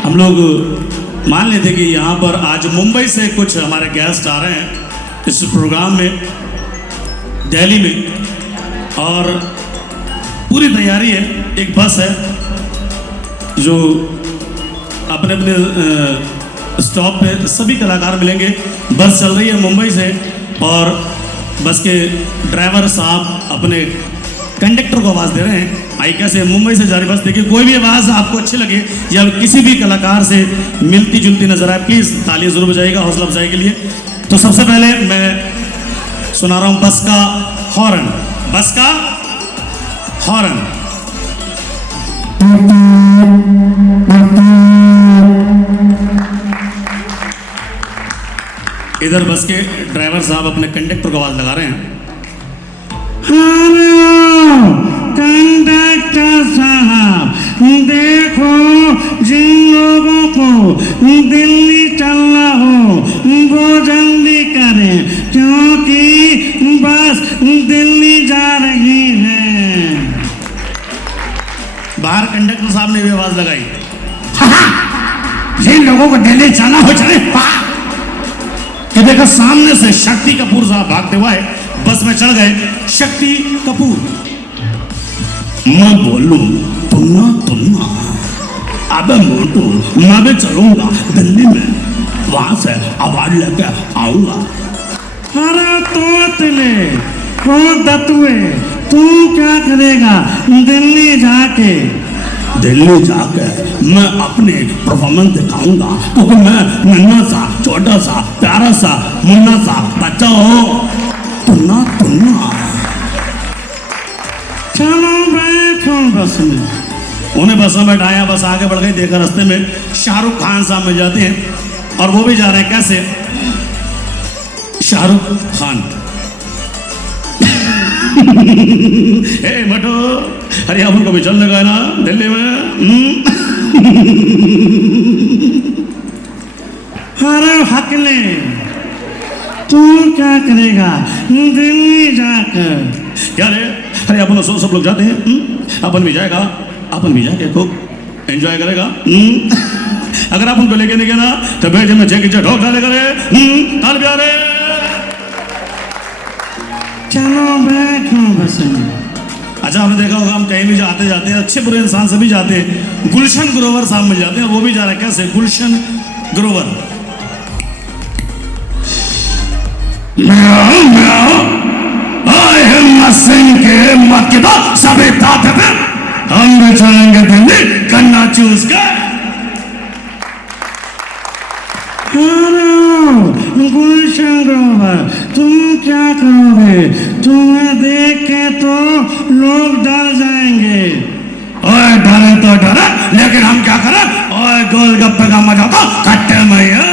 हम लोग मान लेते कि यहाँ पर आज मुंबई से कुछ हमारे गेस्ट आ रहे हैं इस प्रोग्राम में, दिल्ली में, और पूरी तैयारी है। एक बस है जो अपने अपने स्टॉप पे सभी कलाकार मिलेंगे। बस चल रही है मुंबई से और बस के ड्राइवर साहब अपने कंडक्टर को आवाज़ दे रहे हैं। आई कैसे मुंबई से जा रही बस, देखिए कोई भी आवाज़ आपको अच्छी लगे या किसी भी कलाकार से मिलती जुलती नजर आए, प्लीज़ तालियां जरूर बजाइएगा हौसला अफजाई के लिए। तो सबसे पहले मैं सुना रहा हूँ बस का हॉर्न, बस का हॉर्न। इधर बस के ड्राइवर साहब अपने कंडक्टर को आवाज लगा रहे हैं। कंडक्टर साहब देखो, जिन लोगों को दिल्ली चलना हो वो जल्दी करें, क्योंकि बस दिल्ली जा रही है। बाहर कंडक्टर साहब ने भी आवाज लगाई, जिन लोगों को दिल्ली जाना हो चले। कि देखा सामने से शक्ति कपूर साहब भागते हुए बस में चढ़ गए। शक्ति कपूर, मैं बोलूं तुन्ना तुन्ना, अबे मोटू मैं भी चलूंगा दिल्ली में, वहां से अवार्ड लेके आऊंगा। अरे तोतले, कौन दतुए, तू क्या करेगा दिल्ली जाके? दिल्ली जाके मैं अपने परफॉर्मेंस दिखाऊंगा, क्योंकि मैं नन्हा सा छोटा सा प्यारा सा मुन्ना सा बच्चा हो। तुन्ना तुन्ना। चलो बैठो बस में। उन्हें बस में बैठाया, बस आगे बढ़ गई। देखा रास्ते में शाहरुख खान साहब मिल जाते हैं और वो भी जा रहे हैं। कैसे? शाहरुख खान ए मटो, अरे अपन को भी चलने का है ना दिल्ली में। अरे हकले, तू क्या करेगा दिल्ली जाकर? क्या रे? अरे अपन सब लोग जाते हैं, अपन भी जाएगा, अपन भी जाके खूब एंजॉय करेगा। अगर अपन को लेके नहीं गया ना तो बेटे में चेक ढोक डाले करे। ताल प्यारे, चलो बैठो बस में। अच्छा आपने देखा होगा हम कहीं भी जाते जाते हैं, अच्छे बुरे इंसान सभी जाते हैं। गुलशन ग्रोवर साहब मिल जाते हैं, वो भी जा रहे हैं। कैसे? Gulshan Grover. I am a singer. हिम्मत की तो सभी ताकत हम भी चलेंगे दिल्ली कन्ना चूस के। गुलशन ग्रोवर, तुम क्या करोगे? तुम्हें देख के तो लोग डर जाएंगे। ओए डरे तो डरे, लेकिन हम क्या करें? ओए गोलगप्पे का मजा तो खट्टे में है।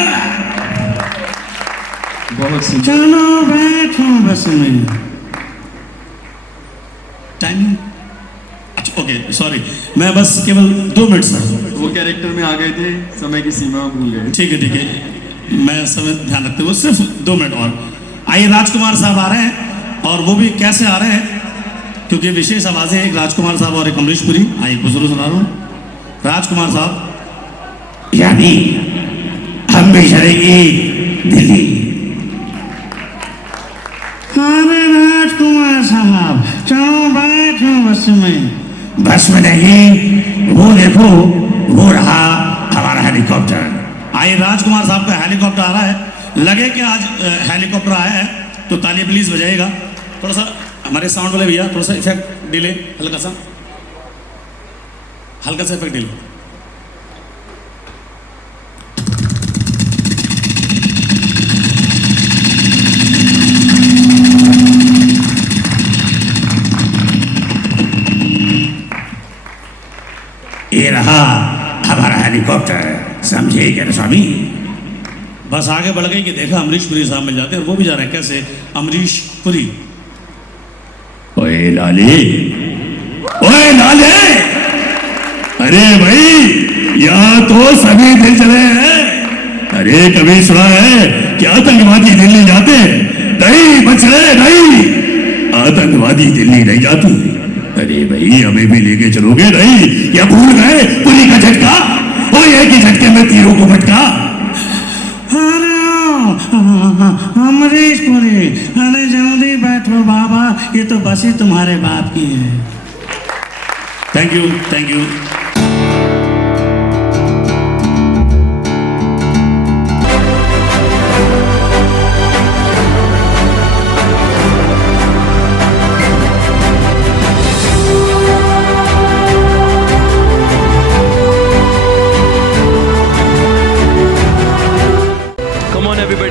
चलो बैठो बस में। टाइमिंग अच्छा ओके सॉरी, मैं बस केवल 2 मिनट सर। वो कैरेक्टर में आ गए थे, समय की सीमा भूल गए। ठीक है, मैं समय ध्यान रखते हुए सिर्फ 2 मिनट और। आइए, राजकुमार साहब आ रहे हैं, और वो भी कैसे आ रहे हैं क्योंकि विशेष आवाजें हैं, एक राजकुमार साहब और एक अमरीश पुरी। आइए कुछ जरूर सुना रहा हूँ। राजकुमार साहब, यानी हम भी चलेंगे दिल्ली। अरे राजकुमार साहब, चलो बैठो बस में। बस में नहीं, वो देखो, वो रहा हमारा हेलीकॉप्टर। आइए, राजकुमार साहब का हेलीकॉप्टर आ रहा है। लगे कि आज हेलीकॉप्टर आया है तो ताली प्लीज बजाइएगा। थोड़ा सा हमारे साउंड वाले भैया, थोड़ा सा इफेक्ट डिले, हल्का सा इफेक्ट डिले। ये रहा हमारा हेलीकॉप्टर, समझे क्या स्वामी? बस आगे बढ़ गई कि देखा अमरीश पुरी साहब मिल जाते हैं, और वो भी जा रहे हैं। कैसे? अमरीश पुरी। ओए लाले, अरे भाई, यहाँ तो सभी दिल चले हैं। अरे कभी सुना है क्या आतंकवादी दिल्ली जाते? नहीं बचड़े, नहीं, आतंकवादी दिल्ली नहीं जाती। अरे भाई, हमें भी लेके चलोगे? नहीं, या भूल गए पुरी का झटका? वो एक ही झटके में तीरों को भटका। अमरीश पुरी, अरे जल्दी बैठो बाबा, ये तो बस ही तुम्हारे बाप की है। Thank you.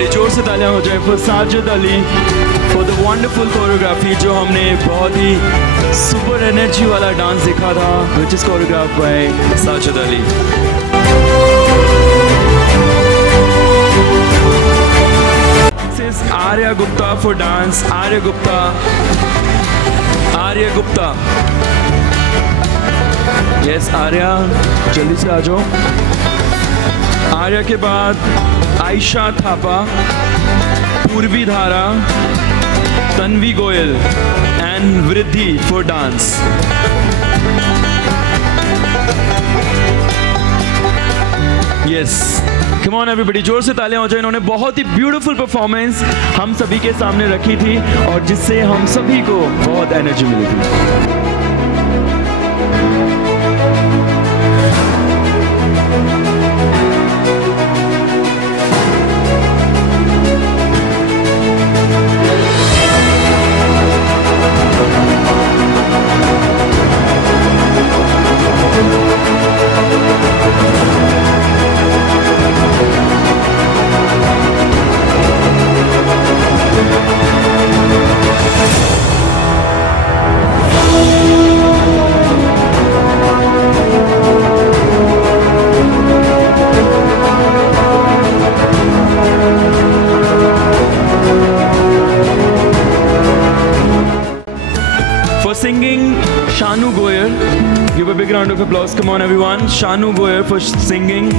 जोर से तालियां हो जाए for Sajid Ali for the wonderful choreography, जो हमने बहुत ही सुपर एनर्जी वाला डांस देखा था, which is choreograph by Sajid Ali. This is Arya Gupta for dance. Arya Gupta, yes Arya, जल्दी से आ जाओ। आर्या के बाद आयशा थापा, पूर्वी धारा, तन्वी गोयल एंड वृद्धि for dance. Yes, come on everybody, जोर से तालियां हो जाए। इन्होंने बहुत ही ब्यूटीफुल परफॉर्मेंस हम सभी के सामने रखी थी, और जिससे हम सभी को बहुत एनर्जी मिली थी। Singing, Shanu Goyal. Give a big round of applause. Come on, everyone. Shanu Goyal for singing.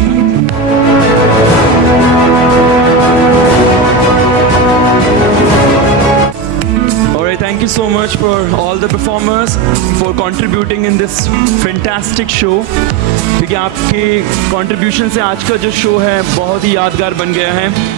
Alright, thank you so much for all the performers for contributing in this fantastic show. क्योंकि आपके contribution से आज का जो show है बहुत ही यादगार बन गया है।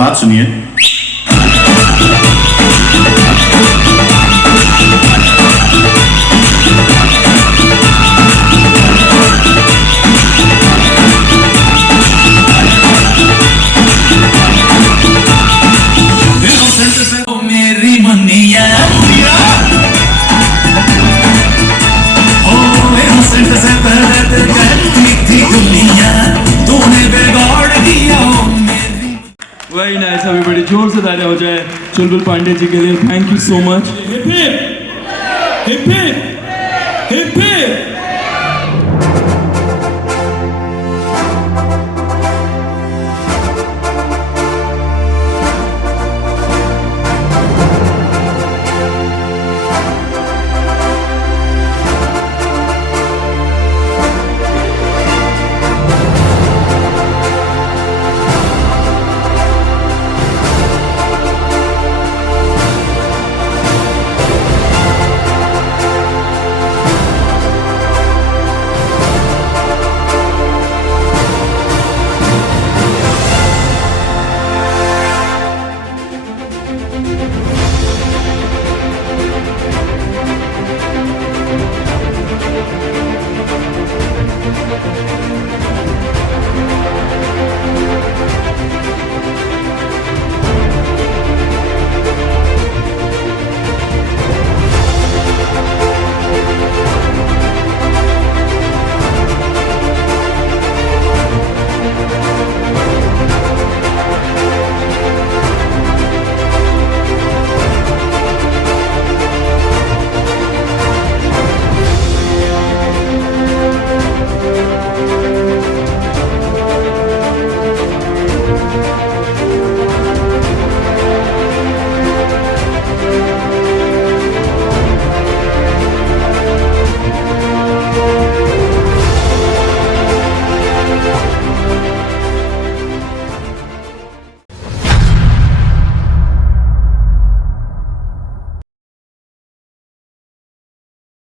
बात सुनिए। मेरी मुन्निया सेंट से पहले कहती थी दुनिया तूने बिगाड़ दिया वेरी नाइस एवरीबॉडी, जोर से तालियां हो जाए चुलबुल पांडे जी के लिए। Thank you so much. Hip hip hip hip hip hip